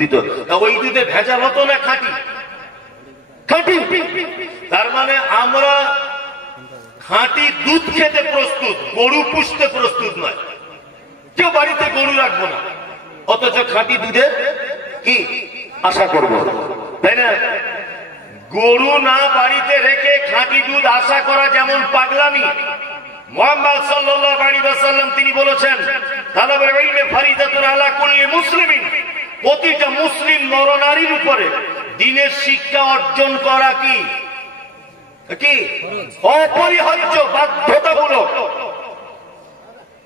দিত। ওই দুধে ভেজাল হতো না খাঁটি? খাঁটি। তার মানে আমরা খাঁটি দুধ খেতে প্রস্তুত, গরু পুষতে প্রস্তুত নয়। কেউ বাড়িতে গরু রাখবো না, অথচ খাঁটি দুধের কি আশা করব, তাই না? গরু না বাড়িতে রেখে খাঁটি দুধ আশা করা যেমন পাগলামি। মুহাম্মদ সাল্লাল্লাহু আলাইহি ওয়াসাল্লাম তিনি বলেছেন, তালাবুল ইলমি ফরিদাতুন আলা কুল্লি মুসলিমিন, প্রতিটা মুসলিম নরনারীর উপরে দ্বীনের শিক্ষা অর্জন করা কি কি অপরিহার্য, বাধ্যতামূলক।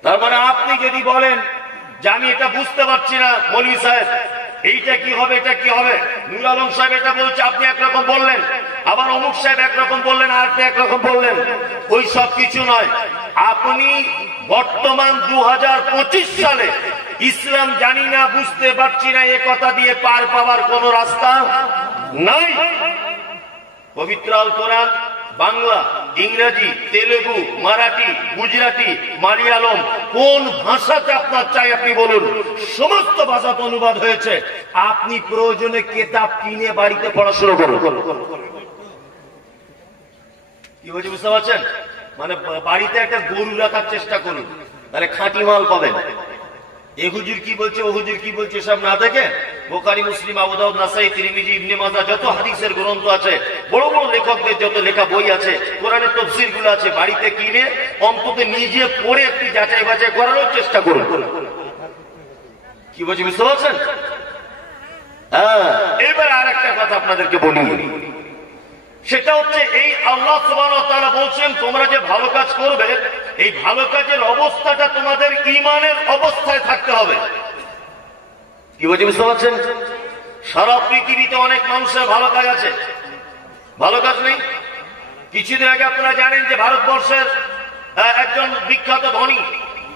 তার মানে আপনি যদি বলেন যে আমি এটা বুঝতে পারছি না মৌলভী সাহেব, এইটা কি হবে, এটা কি হবে, নূর আলম সাহেব এটা বলছে, আপনি একরকম বললেন, আবার অমুক সাহেব একরকম বললেন, আর আপনি একরকম বললেন, ওই সব কিছু নয়। আপনি বর্তমান 2025 সালে ইসলাম জানি না, বুঝতে পারছি না, এ কথা দিয়ে পার পাওয়ার কোন রাস্তা নাই। পবিত্র আল কোরআন বাংলা, ইংরেজি, তেলেগু, মারাঠি, গুজরাটি, মালয়ালম, কোন ভাষাতে আপনার চাই আপনি বলুন, সমস্ত ভাষাতে অনুবাদ হয়েছে। আপনি প্রয়োজনে কিতাব কিনে বাড়িতে পড়াশোনা করুন। কি বলছি বুঝতে পারছেন? মানে বাড়িতে একটা গরু রাখার চেষ্টা করুন, তাহলে খাঁটি মাল পাবেন। এ হুজুর কি বলছে, ও হুজুর কি বলছে, সব না দেখে বুখারী, মুসলিম, আবু দাউদ, নাসাই, তিরমিজি, ইবনে মাজাহ, যত হাদিসের গ্রন্থ আছে, বড় বড় লেখকদের যত লেখা বই আছে, কোরআনের তাফসীর গুলো আছে, বাড়িতে কিনে অন্তত নিজে পড়ে একটু যাচাই বাছাই করার চেষ্টা করুন। কি বলছি বুঝতে পারছেন? হ্যাঁ, এবার আর একটা কথা আপনাদেরকে বলি, সেটা হচ্ছে এই আল্লাহ সুবহানাহু ওয়া তাআলা বলছেন তোমরা যে ভালো কাজ করবে, এই ভালো কাজের অবস্থাটা তোমাদের ঈমানের অবস্থায় থাকতে হবে। কি বলছি বুঝতে পারছেন? সারা পৃথিবীতে অনেক মানুষের ভালো কাজ আছে, ভালো কাজ নেই। কিছুদিন আগে আপনারা জানেন যে ভারতবর্ষের একজন বিখ্যাত ধনী,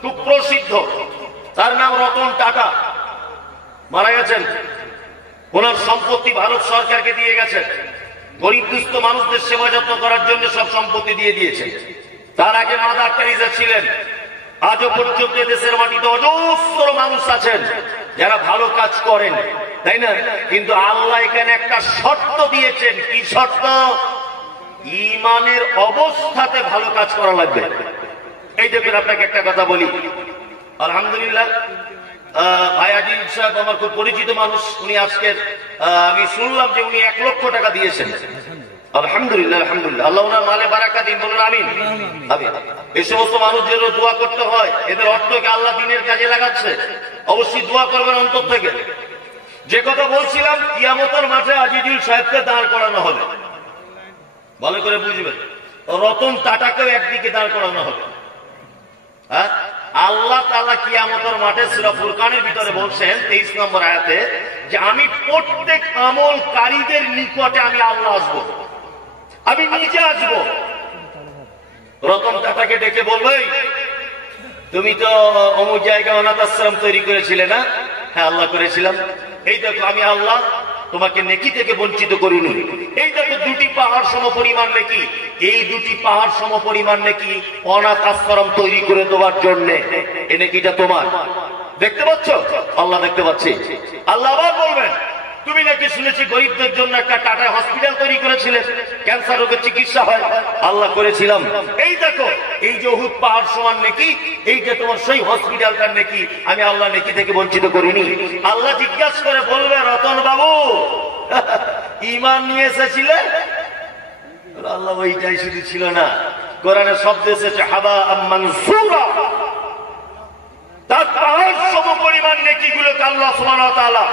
খুব প্রসিদ্ধ, তার নাম রতন টাটা, মারা গেছেন। ওনার সম্পত্তি ভারত সরকারকে দিয়ে গেছেন, গরিব দুস্থ মানুষদের সেবা যত্ন করার জন্য সব সম্পত্তি দিয়ে দিয়েছে। তার আগে মাদার টেরেসা ছিলেন। আজও পর্যন্ত দেশের মাটিতে অজস্র মানুষ আছেন যারা ভালো কাজ করেন, তাই না? কিন্তু আল্লাহ এখানে একটা শর্ত দিয়েছেন। কি শর্ত? ঈমানের অবস্থাতে ভালো কাজ করা লাগবে। এই দেখুন, আপনাকে একটা কথা বলি, আলহামদুলিল্লাহ ভাই আজিজ সাহেব আমার খুব পরিচিত মানুষ, উনি আজকে আমি শুনলাম যে উনি 1 লক্ষ টাকা দিয়েছেন। আলহামদুলিল্লাহ, আলহামদুলিল্লাহ, আল্লাহ ওনার মালে বারাকা দিন, বলুন আমিন। এই সমস্ত মানুষদের দোয়া করতে হয়, এদের অর্থকে আল্লাহ দ্বীনের কাজে লাগাচ্ছে, অবশ্যই দোয়া করবেন অন্তর থেকে। যে কথা বলছিলাম, কিয়ামতের মাঠে আজিজুল সাহেবকে দাঁড় করানো হবে, ভালো করে বুঝবেন। রতন টাটাকেও একদিকে দাঁড় করানো হবে। হ্যাঁ, আল্লাহ তাআলা কিয়ামতের মাঠে সূরা ফুরকানের ভিতরে বলছেন 23 নম্বর আয়াতে যে আমি প্রত্যেক আমলকারীদের নিকটে আমি আল্লাহ আসবো, আমি নিজে আসবো। রতন টাটাকে ডেকে বলবে, তুমি তো অমুক জায়গায় অনাথ আশ্রম তৈরি করেছিলে না? হ্যাঁ আল্লাহ করেছিলাম। এই দেখো আমি আল্লাহ তোমাকে নেকি থেকে বঞ্চিত করিনি। এই দেখো 2টি পাহাড় সমপরিমাণ নেকি, এই 2টি পাহাড় সমপরিমাণ নেকি অনাথ আশ্রম তৈরি করে দেওয়ার জন্য, এই নেকিটা তোমার। দেখতে পাচ্ছ? আল্লাহ দেখতে পাচ্ছে। আল্লাহ আবার বলবেন, তুমি নাকি শুনেছি গরিবদের জন্য একটা টাটা হসপিটাল তৈরি করেছিলে, ক্যান্সার রোগের চিকিৎসা হয়, আল্লাহ করেছিলাম। এই দেখো এই যে উহুদ পাহাড় সমান নেকি, এইটা তোমার সেই হসপিটালটার নেকি, আমি আল্লাহ নেকি থেকে বঞ্চিত করিনি। আল্লাহ জিজ্ঞাসা করে বলবে, রতন বাবু ঈমান নিয়ে এসেছিলে? আল্লাহ ওইটাই শুধু ছিল না, কোরআনের শব্দ এসেছে হাবা মানসুরা, তার পাহাড় সমপরিমাণ নেকিগুলোকে আল্লাহ সুবহানাহু ওয়া তাআলা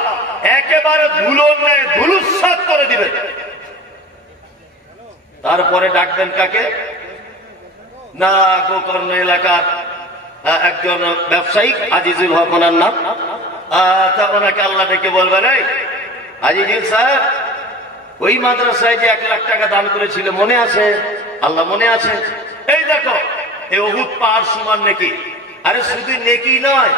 একেবারে ধুলোর ন্যায় ধুলুসাৎ করে দিবেন। তারপরে ডাকবেন কাকে? না, গোকর্ণ এলাকার একজন ব্যবসায়ী আজিজুল হক ওনার নাম, তা ওনাকে আল্লাহ ডেকে বলবেন, এই আজিজুল সাহেব, ওই মাদ্রাসায় যে 1 লাখ টাকা দান করেছিল মনে আছে? আল্লাহ মনে আছে। এই দেখো এই উহুদ পাহাড় সমান নেকি। আরে শুধু নেকি নয়,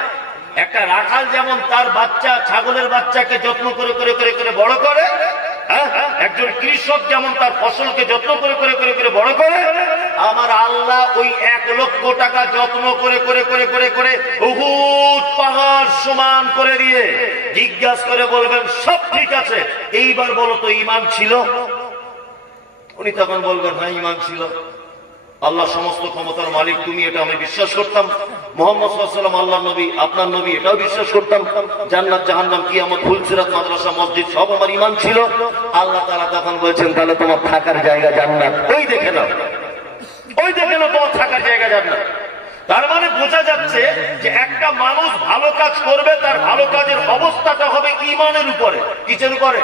একটা রাখাল যেমন তার বাচ্চা, ছাগলের বাচ্চাকে যত্ন করে করে করে করে বড় করে, একজন কৃষক যেমন তার ফসলকে যত্ন করে করে করে করে বড় করে, আমার আল্লাহ ওই 1 লক্ষ টাকা যত্ন করে করে করে করে করে উহুদ পাহাড় সমান করে দিয়ে জিজ্ঞাসা করে বলবেন সব ঠিক আছে, এইবার বলো তো ঈমান ছিল? উনি তখন বলবেন হ্যাঁ ঈমান ছিল। আল্লাহ সমস্ত ক্ষমতার মালিক, তুমি এটা আমি বিশ্বাস করতাম। মুহাম্মদ সাল্লাল্লাহু আলাইহি ওয়াসাল্লাম আল্লাহর নবী, আপনার নবী, এটাও বিশ্বাস করতাম। জান্নাত জাহান্নাম কিয়ামত ফুলসিরাত মাদ্রাসা মসজিদ সব আমার ঈমান ছিল। আল্লাহ তাআলা তখন বলেছেন তাহলে তোমার থাকার জায়গা জান্নাত, ওই দেখে নাও, ওই দেখে নাও তোমার থাকার জায়গা জান্নাত। তার মানে বোঝা যাচ্ছে যে একটা মানুষ ভালো কাজ করবে, তার ভালো কাজের অবস্থাটা হবে ঈমানের উপরে। কিসের উপরে?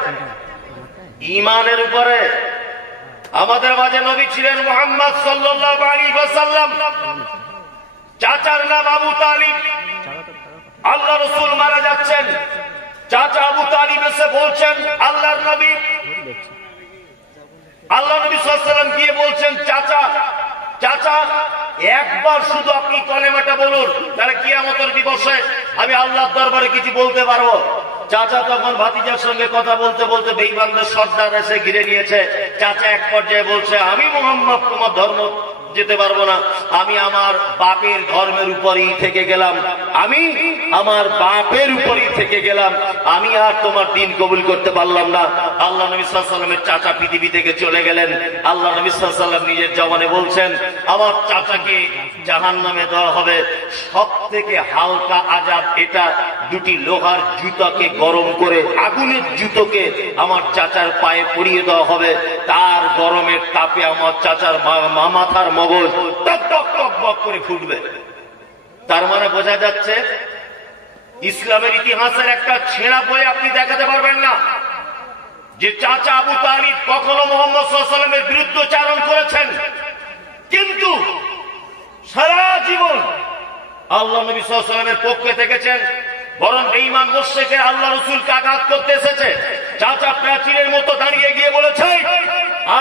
ঈমানের উপরে। আমাদের মাঝে নবী ছিলেন মুহাম্মদ সাল্লাল্লাহু আলাইহি ওয়াসাল্লাম, চাচার নাম আবু তালিব। আল্লাহ রাসূল মারা যাচ্ছেন, চাচা আবু তালিব এসে বলছেন আল্লাহর নবী, আল্লাহ নবী সাল্লাল্লাহু আলাইহি ওয়াসাল্লাম গিয়ে বলছেন চাচা, চাচা একবার শুধু আপনি কলেমাটা বলুন, তাহলে কিয়ামতের দিবসে আমি আল্লাহর দরবারে কিছু বলতে পারবো। চাচা তখন ভাতিজার সঙ্গে কথা বলতে বলতে বেঈমানদের সর্দার এসে ঘিরে নিয়েছে। চাচা এক পর্যায়ে বলছে আমি মুহাম্মদ তোমার ধর্ম যেতে পারবো না, আমি আমার বাপের ধর্মের উপরই থেকে গেলাম, আমি আমার বাপের উপরই থেকে গেলাম, আমি আর তোমার দিন কবুল করতে পারলাম না। আল্লাহ নবী সাল্লাল্লাহু আলাইহি ওয়াসাল্লামের চাচা পৃথিবী থেকে চলে গেলেন। আল্লাহ নবী সাল্লাল্লাহু আলাইহি ওয়াসাল্লাম নিজের জবানে বলছেন আমার চাচাকে জাহান্নামে দেওয়া হবে, সব থেকে হালকা আযাব এটা, দুটি লোহার জুতাকে গরম করে আগুনের জুতোকে আমার চাচার পায়ে পরিয়ে দেওয়া হবে, তার গরমের তাপে আমার চাচার মাথার মগজ টক টক টক বক করে ফুটবে। তার মানে বোঝা যাচ্ছে ইসলামের ইতিহাসের একটা ছেঁড়া বই আপনি দেখাতে পারবেন না যে চাচা আবু তালিব কখনো মুহাম্মদ সাল্লাল্লাহু আলাইহি ওয়াসাল্লামের বিরুদ্ধচারণ করেছেন, কিন্তু সারা জীবন আল্লাহ নবী সাল্লাল্লাহু আলাইহি ওয়াসাল্লামের পক্ষে থেকেছেন। বরং বেঈমান মুশরিকরা আল্লাহ রাসূলকে আঘাত করতে এসেছে, চাচা প্রাচীরের মতো দাঁড়িয়ে গিয়ে বলেছে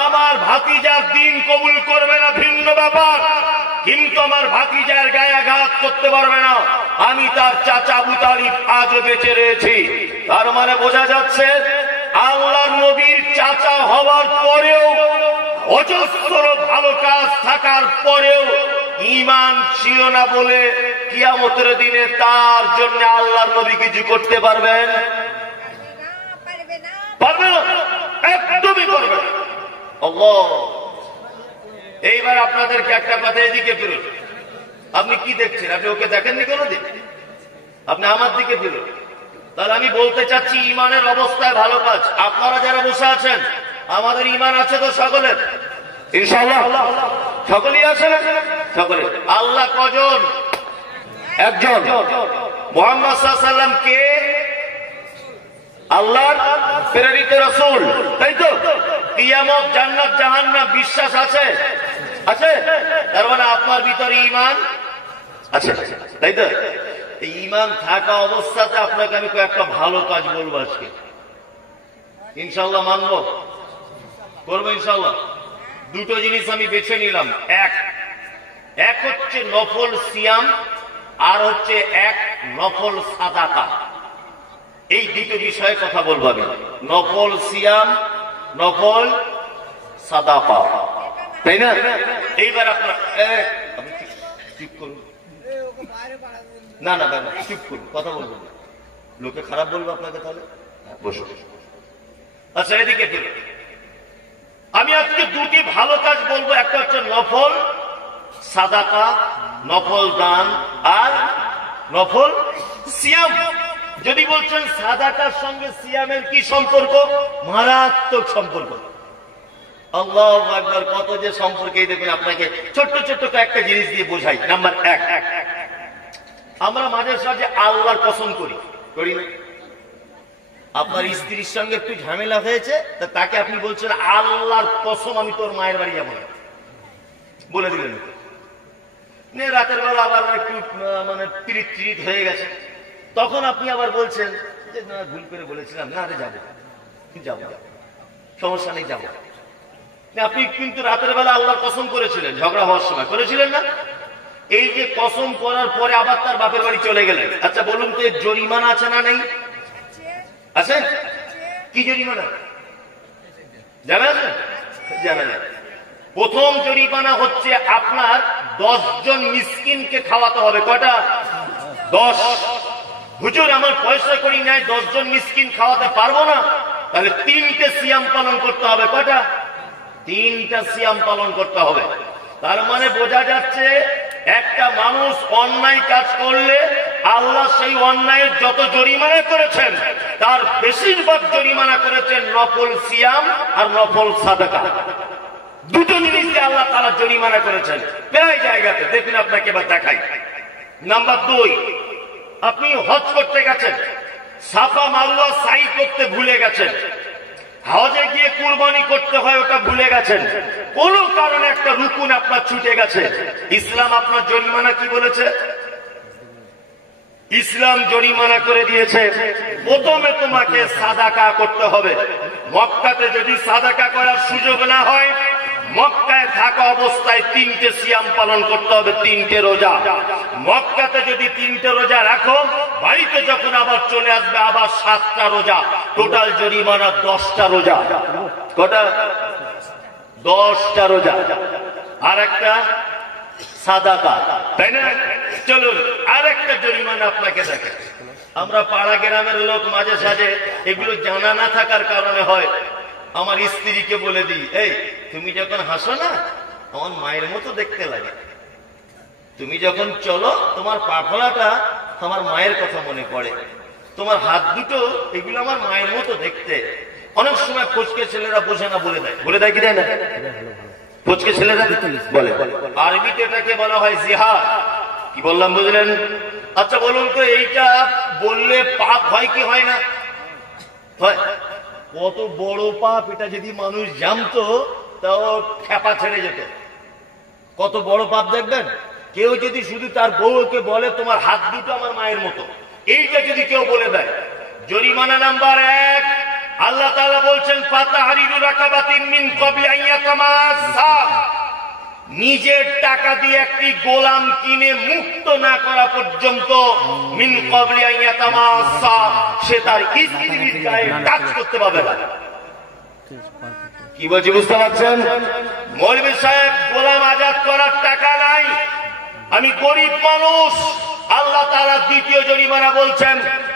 আমার ভাতিজার দিন কবুল করবে না ভিন্ন ব্যাপার, কিন্তু আমার ভাতিজার গায়ে আঘাত করতে পারবে না, আমি তার চাচা আবু তালিব আজও বেঁচে রয়েছি। তার মানে বোঝা যাচ্ছে আল্লাহর নবীর চাচা হওয়ার পরেও, অজস্র ভালো কাজ থাকার পরেও ঈমান ছিল না বলে কিয়ামতের দিনে তার জন্য আল্লাহর নবী কিছু করতে পারবেন? পারবে না, একদমই পারবে না। আল্লাহ, এইবার আপনাদেরকে একটা কথা এদিকে ফিরুন। আপনি কি দেখছেন? আপনি ওকে দেখেননি কোনোদিন? আপনি আমার দিকে ফিরুন। তাহলে আমি বলতে চাচ্ছি ঈমানের অবস্থায় ভালো কাজ। আপনারা যারা বসে আছেন আমাদের ঈমান আছে তো সকলের? ইনশাআল্লাহ সকলেই আছে না? সকলে। আল্লাহ কজন? একজন। মুহাম্মদ সাল্লাল্লাহু আলাইহি ওয়াসাল্লাম কে? আল্লাহর প্রেরিত রাসূল, তাই তো? কিয়ামত, জান্নাত, জাহান্নাম বিশ্বাস আছে? আছে। তার মানে আপনার ভিতরে ঈমান আছে, তাই তো? এই ঈমান থাকা অবস্থাতে আপনাকে আমি কয়েকটা ভালো কাজ বলবো আজকে, ইনশাআল্লাহ মানবো, করবো ইনশাআল্লাহ। দুটো জিনিস আমি বেছে নিলাম। এক হচ্ছে নফল সিয়াম, আর হচ্ছে এক নফল সাদাকা। এই দুটো বিষয়ে কথা বলবো আমি। নফল সিয়াম, নফল সাদাকা, তাই না? এইবার আপনার চুপ করুন, না না না চুপ করুন, কথা বলবেন না, লোকে খারাপ বলবো আপনাকে। তাহলে বসুন। আচ্ছা এদিকে ফিরুন। আমি আজকে দুটি ভালো কাজ বলবো, একটা হচ্ছে নফল সাদাকা, নফল দান, আর নফল সিয়াম। যদি বলছেন সাদাকার সঙ্গে সিয়ামের কি সম্পর্ক? মারাত্মক সম্পর্ক। আল্লাহু আকবার, কত যে সম্পর্ক। এই দেখুন, আপনাকে ছোট্ট ছোট্ট কয়েকটা জিনিস দিয়ে বোঝাই। নাম্বার এক, আমরা মাঝে সাঝে আল্লাহর কসম করি, করি না? আপনার স্ত্রীর সঙ্গে একটু ঝামেলা হয়েছে, তাকে আপনি বলছেন আল্লাহর কসম আমি তোর মায়ের বাড়ি যাবো না, বলে দিলেন। রাতের বেলা আবার একটু মানে তিরিত হয়ে গেছে, তখন আপনি আবার বলছেন যে না ভুল করে বলেছিলাম, না আরে যাবো, সমস্যা নেই, যাবো। আপনি কিন্তু রাতের বেলা আল্লাহর কসম করেছিলেন, ঝগড়া হওয়ার সময় করেছিলেন না? এই যে কসম করার পরে আবার তার বাপের বাড়ি চলে গেলেন, আচ্ছা বলুন তো এর জরিমানা আছে না নেই? আছে? কি জরিমানা? জানা আছে? জানা যায়। প্রথম জরিমানা হচ্ছে আপনার 10 জন মিসকিনকে খাওয়াতে হবে। কয়টা? 10। হুজুর আমার পয়সা করি নাই, 10 জন মিসকিন খাওয়াতে পারবো না, তাহলে 3টে সিয়াম পালন করতে হবে। কয়টা? 3টা সিয়াম পালন করতে হবে। তার মানে বোঝা যাচ্ছে একটা মানুষ অন্যায় কাজ করলে আল্লাহ সেই অন্যায়ের যত জরিমানা করেছেন তার বেশিরভাগ জরিমানা করেছেন নফল সিয়াম আর নফল সাদাকা। দুটো জিনিসকে আল্লাহ তাআলা জরিমানা করেছেন প্রায় জায়গাতে। দেখুন আপনাকে এবার দেখাই। নাম্বার 2, আপনি হজ করতে গেছেন, সাফা মারওয়া সাই করতে ভুলে গেছেন, হজে গিয়ে কুরবানি করতে হয় ওটা ভুলে গেছেন, কোন কারণে একটা রুকুন আপনার ছুটে গেছে, ইসলাম আপনার জরিমানা কি বলেছে? ইসলাম জরিমানা করে দিয়েছে প্রথমে তোমাকে সাদাকা করতে হবে। মক্কাতে যদি সাদাকা করার সুযোগ না হয়, মক্কায় থাকা অবস্থায় 3টে সিয়াম পালন করতে হবে, 3টে রোজা। মক্কাতে যদি 3টে রোজা রাখো, বাড়িতে যখন আবার চলে আসবে আবার 7টা রোজা, টোটাল জরিমানা 10টা রোজা। কটা? 10টা রোজা আর একটা সাদাকা, তাই না? চলুন আর একটা জরিমানা আপনাকে দেখেন। আমরা পাড়া গ্রামের লোক মাঝে সাঝে এগুলো জানা না থাকার কারণে হয়, আমার স্ত্রীকে বলে দিই, এই তুমি যখন হাসো না আমার মায়ের মতো দেখতে লাগে, তুমি যখন চলো তোমার পা ফোলাটা আমার মায়ের কথা মনে পড়ে, তোমার হাত দুটো এগুলো আমার মায়ের মতো দেখতে। অনেক সময় ফচকে ছেলেরা বোঝে না, বলে দেয়। বলে দেয় কি দেয় না? ফচকে ছেলেরা বলে। আরবিতে এটাকে বলা হয় জিহাদ। কি বললাম বুঝলেন? আচ্ছা বলুন তো, এইটা বললে পাপ হয় কি হয় না? হয়। কত বড় পাপ এটা যদি মানুষ জানতো তাও খেপা ছেড়ে যেত। কত বড় পাপ দেখবেন। কেউ যদি শুধু তার বউকে বলে তোমার হাত দুটো আমার মায়ের মতো, এইটা যদি কেউ বলে দেয়, জরিমানা নাম্বার 1, আল্লাহ তাআলা বলছেন ফাতাহরিরু রাকাবাতিন মিন ক্বাবলি আন ইয়াতামাসসা, নিজের টাকা দিয়ে একটি গোলাম কিনে মুক্ত না করা পর্যন্ত, মিন ক্বাবলি আন ইয়াতামাসসা, সে তার স্ত্রীর গায়ে টাচ করতে পারবে না। কি বলছি বুঝতে পারছেন? মৌলভী সাহেব, গোলাম আজাদ করার টাকা নাই, আমি গরিব মানুষ। আল্লাহ তাআলা দ্বিতীয় জরিমানা বলছেন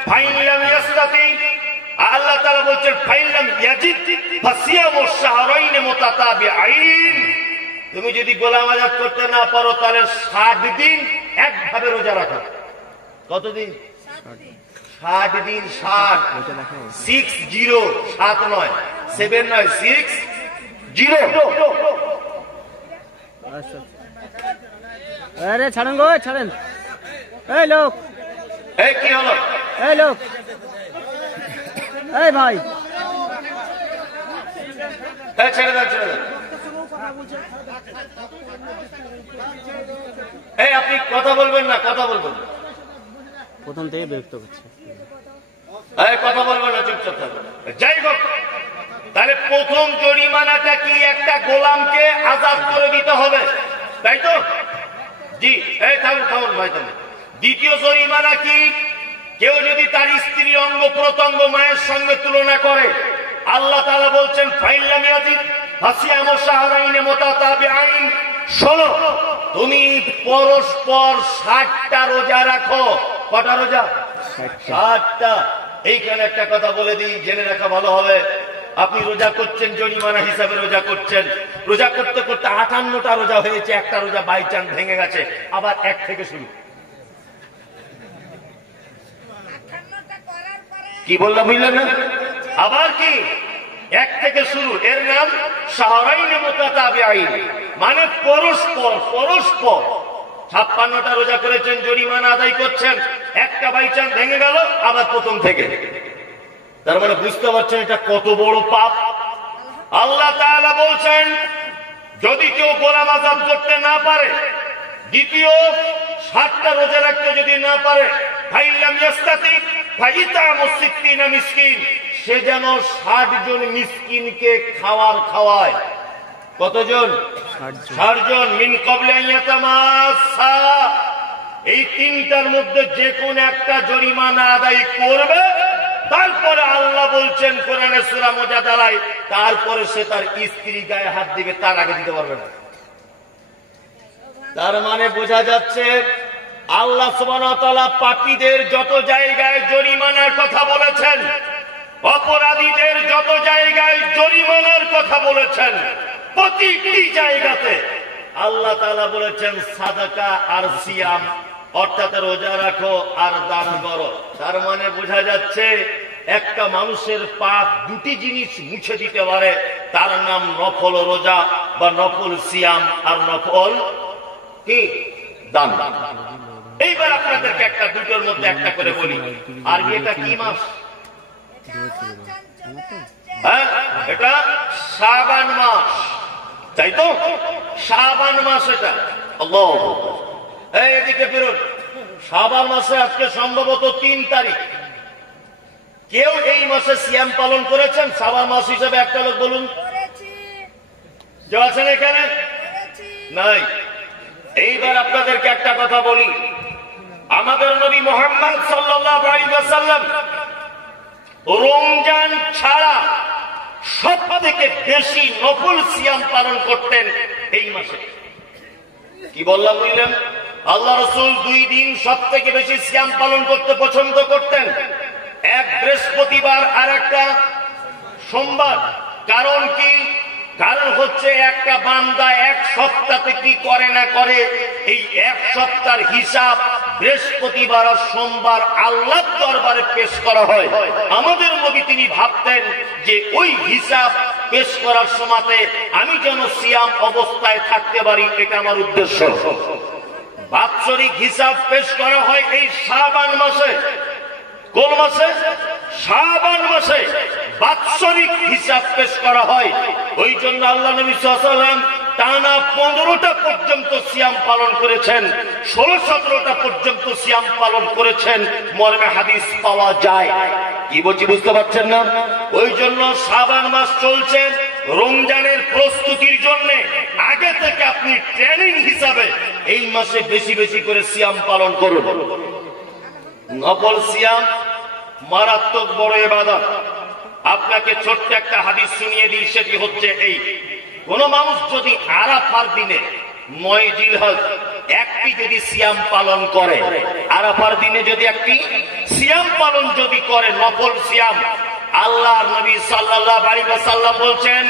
ফাইন লাম ইয়াসতাতি, আল্লাহ তাআলা বলছেন ফাইন লাম ইয়াজিদ ফাসিয়ামু শাহরাইন মুতাতাবিআইন, তুমি যদি গোলাম আজাদ করতে না পারো তাহলে 60 দিন একভাবে রোজা রাখো। কতদিন? 60 দিন। 60, 7 নয়, 7 নয়, 60। আরে ছাড়েন গো, ছাড়েন। এই লোক, এই কি হলো? এই লোক, এই ভাই, ছেড়ে দেন, ছেড়ে দেন। এই আপনি কথা বলবেন না, কথা বলবেন না। প্রথম থেকে বিরক্ত করছে। এই কথা বলবেন না, চুপচাপ থাকবেন। যাই হোক, তাহলে প্রথম জরিমানাটা কি? একটা গোলামকে আজাদ করে দিতে হবে, তাই তো? জি। এই থাকুন থাকুন ভাই, থাকুন। দ্বিতীয় জরিমানা কি? কেউ যদি তার স্ত্রীর অঙ্গ প্রত্যঙ্গ মায়ের সঙ্গে তুলনা করে, আল্লাহ তাআলা বলছেন ফাইন লাম ইয়াজিদ ফাসিয়ামু শাহরাইন মুতাতাবিআইন, শোনো তুমি পরস্পর 60টা রোজা রাখো। কটা রোজা? 60টা। এইখানে একটা কথা বলে দিই, জেনে রাখা ভালো হবে। আপনি রোজা করছেন, জরিমানা হিসাবে রোজা করছেন, রোজা করতে করতে 58টা রোজা হয়েছে, একটা রোজা বাই চান্স ভেঙে গেছে, আবার 1 থেকে শুরু। কি বললাম বুঝলেন না? আবার কি 1 থেকে শুরু। এর নাম শাহরাইন মুতাতাবিআইন, মানে পরস্পর পরস্পর। 56টা রোজা করেছেন, জরিমানা আদায় করছেন, একটা বাই চান্স ভেঙে গেল, আবার প্রথম থেকে। তার মানে বুঝতে পারছেন এটা কত বড় পাপ। আল্লাহ তাআলা বলছেন যদি কেউ গোলাম আজাদ করতে না পারে, দ্বিতীয় 60টা রোজা রাখতে যদি না পারে, ফাইন লাম ইয়াসতাতি ফাইতামু 60 মিসকিন, সে যেন 60 জন মিসকিনকে খাওয়ায়। কতজন? 60 জন। মিন ক্বাবলি আন ইয়াতামাসসা, এই 3টার মধ্যে যে কোন একটা জরিমানা আদায় করবে তারপরে আল্লাহ বলছেন কোরআনে সূরা মুজাদালায়, তারপরে সে তার স্ত্রী গায়ে হাত দিবে, তার আগে দিতে পারবে না। তার মানে বোঝা যাচ্ছে আল্লাহ সুবহানাহু ওয়া তাআলা পাপীদের যত জায়গায় জরিমানার কথা বলেছেন, অপরাধীদের যত জায়গায় জরিমানার কথা বলেছেন, প্রতিটি জায়গাতে আল্লাহ তাআলা বলেছেন সাদাকা আর সিয়াম, অর্থাৎ রোজা রাখো আর দান করো। তার মানে বোঝা যাচ্ছে একটা মানুষের পাপ দুটি জিনিস মুছে দিতে পারে, তার নাম নফল রোজা বা নফল সিয়াম আর নফল কি দান। এইবার আপনাদেরকে একটা দুটোর মধ্যে একটা করে বলি, আর এটা কি মাস? হ্যাঁ, এটা শাবান মাস, তাই তো? শাবান মাস এটা। আল্লাহ, এদিকে ফিরুন। শাবান মাসে আজকে সম্ভবত 3 তারিখ। কেউ এই মাসে সিয়াম পালন করেছেন শাবান মাস হিসেবে? একটা লোক বলুন। কেউ আছেন এখানে? নাই। এইবার আপনাদেরকে একটা কথা বলি, আমাদের নবী মুহাম্মদ সাল্লাল্লাহু আলাইহি ওয়াসাল্লাম রমজান ছাড়া সবথেকে বেশি নফল সিয়াম পালন করতেন এই মাসে। কি বললাম বুঝলেন? আল্লাহ রাসূল 2 দিন সবথেকে বেশি সিয়াম পালন করতে পছন্দ করতেন, এক বৃহস্পতিবার আর একটা সোমবার। কারণ কি? কারণ হচ্ছে একটা বান্দা এক সপ্তাহে কি করে না করে, এই এক সপ্তাহের হিসাব বৃহস্পতিবার আর সোমবার আল্লাহর দরবারে পেশ করা হয়। আমাদের নবী তিনি ভাবতেন যে ওই হিসাব পেশ করার সময়তে আমি যেন সিয়াম অবস্থায় থাকতে পারি, এটা আমার উদ্দেশ্য। বাৎসরিক হিসাব পেশ করা হয় এই শাবান মাসে। কোন মাসে? শাবান মাসে বাৎসরিক হিসাব পেশ করা হয়। ওই জন্য আল্লাহ নবী সাল্লাল্লাহু আলাইহি ওয়াসাল্লাম টানা 15টা পর্যন্ত সিয়াম পালন করেছেন, 16-17টা পর্যন্ত সিয়াম পালন করেছেন, মর্মে হাদিস পাওয়া যায়। কি বলছি বুঝতে পারছেন না? ওই জন্য শাবান মাস চলছে রমজানের প্রস্তুতির জন্য। আগে থেকে আপনি ট্রেনিং হিসাবে এই মাসে বেশি বেশি করে সিয়াম পালন করুন। নফল সিয়াম মারাত্মক বড় ইবাদত। আপনাকে ছোট্ট একটা হাদিস শুনিয়ে দিই, সেটি হচ্ছে এই, কোন মানুষ যদি আরাফার দিনে 9 জিলহজ একটি যদি সিয়াম পালন করে, আরাফার দিনে যদি একটি সিয়াম পালন যদি করে নফল সিয়াম, আল্লাহর নবী সাল্লাল্লাহু আলাইহি ওয়াসাল্লাম বলছেন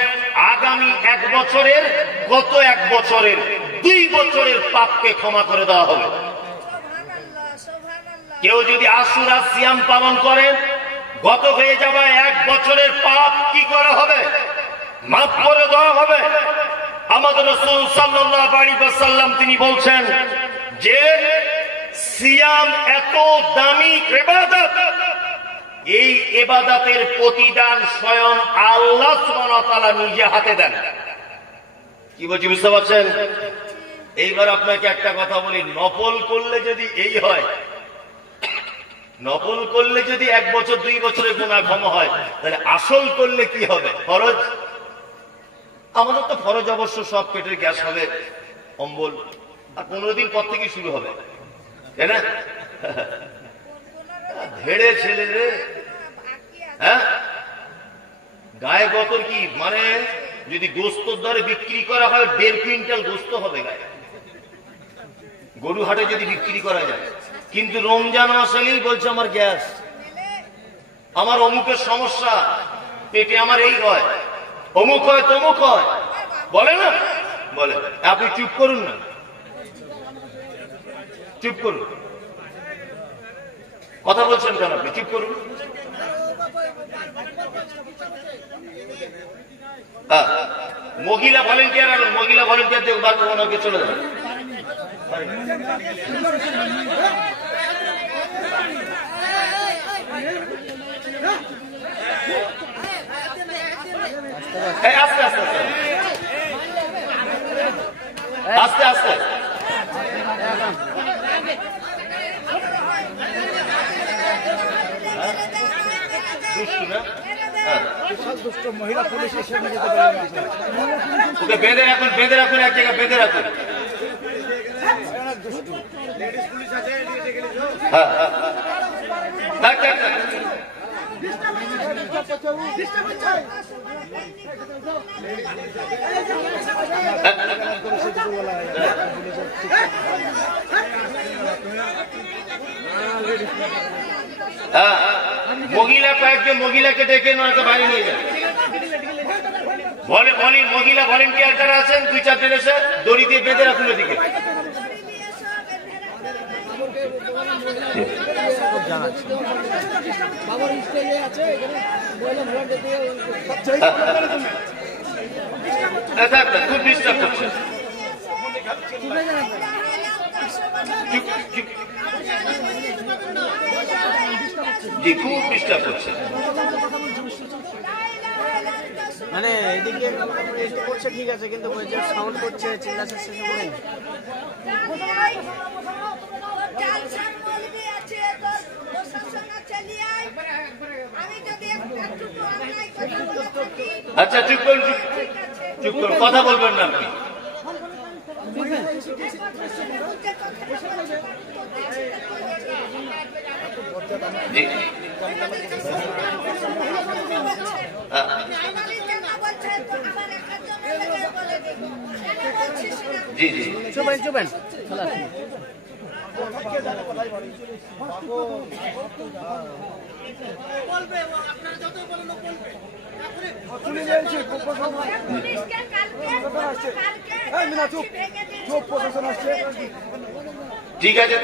আগামী 1 বছরের, গত 1 বছরের, 2 বছরের পাপকে ক্ষমা করে দেওয়া হবে। কেউ যদি আশুরা সিয়াম পালন করেন, গত হয়ে যাবে 1 বছরের পাপ কি করা হবে? মাফ করে দেওয়া হবে। আমাদের রাসূল সাল্লাল্লাহু আলাইহি ওয়াসাল্লাম তিনি বলছেন যে সিয়াম এত দামি ইবাদত, এই ইবাদতের প্রতিদান স্বয়ং আল্লাহ সুবহানাহু ওয়া তাআলা নিজে হাতে দেন। কি বলছি বুঝতে পারছেন? এইবার আপনাকে একটা কথা বলি, নফল করলে যদি এই হয়, নফল করলে যদি 1 বছর 2 বছরের গুনাহ ক্ষমা হয়, তাহলে আসল করলে কি হবে? ফরজ। আমাদের তো ফরজ অবশ্য সব পেটের গ্যাস হবে, অম্বল, আর 15 দিন পর থেকে শুরু হবে, তাই না? ধেড়ে ছেলে রে, হ্যাঁ, গায়ে গতর কি মানে যদি গোস্তর দরে বিক্রি করা হয় 1.5 কুইন্টাল গোস্ত হবে গায়ে, গরু হাটে যদি বিক্রি করা যায়। কিন্তু রমজান মাস এলেই বলছে আমার গ্যাস, আমার অমুকের সমস্যা, পেটে আমার এই হয়, অমুক হয়, তমুক হয়, বলে না? বলে। আপনি চুপ করুন না, চুপ করুন, কথা বলছেন কেন? আপনি চুপ করুন। মহিলা ভলেন্টিয়ার আনুন, মহিলা ভলেন্টিয়ার দিয়ে বার করুন, ওকে চলে যাবেন। আস্তে আস্তে আস্তে আস্তে মহিলা পুলিশ এসে নিয়ে যেতে পারে, ওকে বেঁধে রাখুন, বেঁধে রাখুন, এক জায়গায় বেঁধে রাখুন। মহিলা কয়েকজন মহিলাকে ডেকে নয়তো বাড়ি নিয়ে যান। মহিলা ভলেন্টিয়ার যারা আছেন 2-4 এসে দড়ি দিয়ে বেঁধে রাখুন ওদিকে। খুব ডিস্টার্ব করছে। জি, খুব ডিস্টার্ব করছে। মানে এদিকে করছে ঠিক আছে, কিন্তু সাউন্ড করছে, চিল্লাচ্ছে শেষে বলেন। আচ্ছা চুপ করুন, চুপ করুন, কথা বলবেন না আপনি। জি জি চুপেন চুপেন। ঠিক আছে,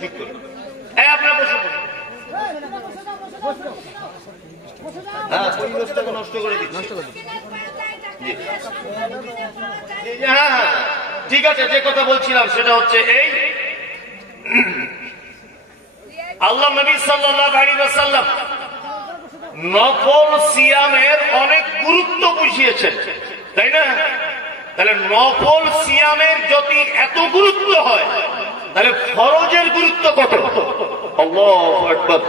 ঠিক করুন। আপনার প্রশ্ন পরিবেশটাকে নষ্ট করে দিচ্ছে। হ্যাঁ, ঠিক আছে, যে কথা বলছিলাম সেটা হচ্ছে এই, আল্লাহ নবী সাল্লাল্লাহু আলাইহি ওয়াসাল্লাম নফল সিয়ামের অনেক গুরুত্ব বুঝিয়েছেন, তাই না? তাহলে নফল সিয়ামের যদি এত গুরুত্ব হয়, তাহলে ফরজের গুরুত্ব কত? আল্লাহু আকবার।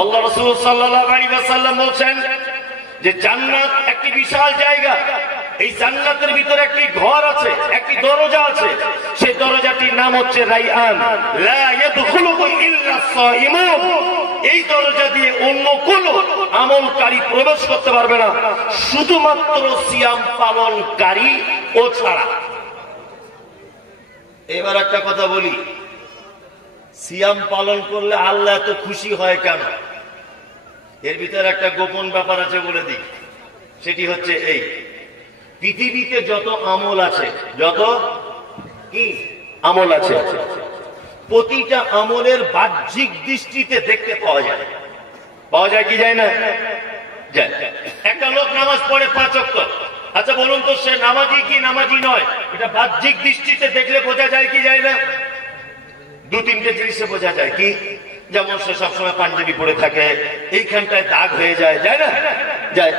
আল্লাহ রাসূল সাল্লাল্লাহু আলাইহি ওয়াসাল্লাম বলেন যে জান্নাত একটি বিশাল জায়গা, এই জান্নাতের ভিতরে একটি ঘর আছে, একটি দরজা আছে, সেই দরজাটির নাম হচ্ছে রাইয়ান। লা ইয়াদখুলুহু ইল্লা সাইমুন। এই দরজা দিয়ে অন্য কোন আমলকারী প্রবেশ করতে পারবে না, শুধুমাত্র সিয়াম পালনকারী ও ছাড়া। এবার একটা কথা বলি, সিয়াম পালন করলে আল্লাহ এত খুশি হয় কেন? এর ভিতরে একটা গোপন ব্যাপার আছে, বলে দিই। সেটি হচ্ছে এই, পৃথিবীতে যত আমল আছে, যত কি আমল আছে, প্রতিটা আমলের বাহ্যিক দৃষ্টিতে দেখতে পাওয়া যায়। পাওয়া যায় কি যায় না? যায়। একটা লোক নামাজ পড়ে 5 ওয়াক্ত, আচ্ছা বলুন তো সে নামাজি কি নামাজি নয়? এটা বাহ্যিক দৃষ্টিতে দেখলে বোঝা যায় কি যায় না? 2-3টে জিনিসে বোঝা যায়। কি? যেমন সে সবসময় পাঞ্জাবি পরে থাকে, এইখানটায় দাগ হয়ে যায়, যায় না? যায়।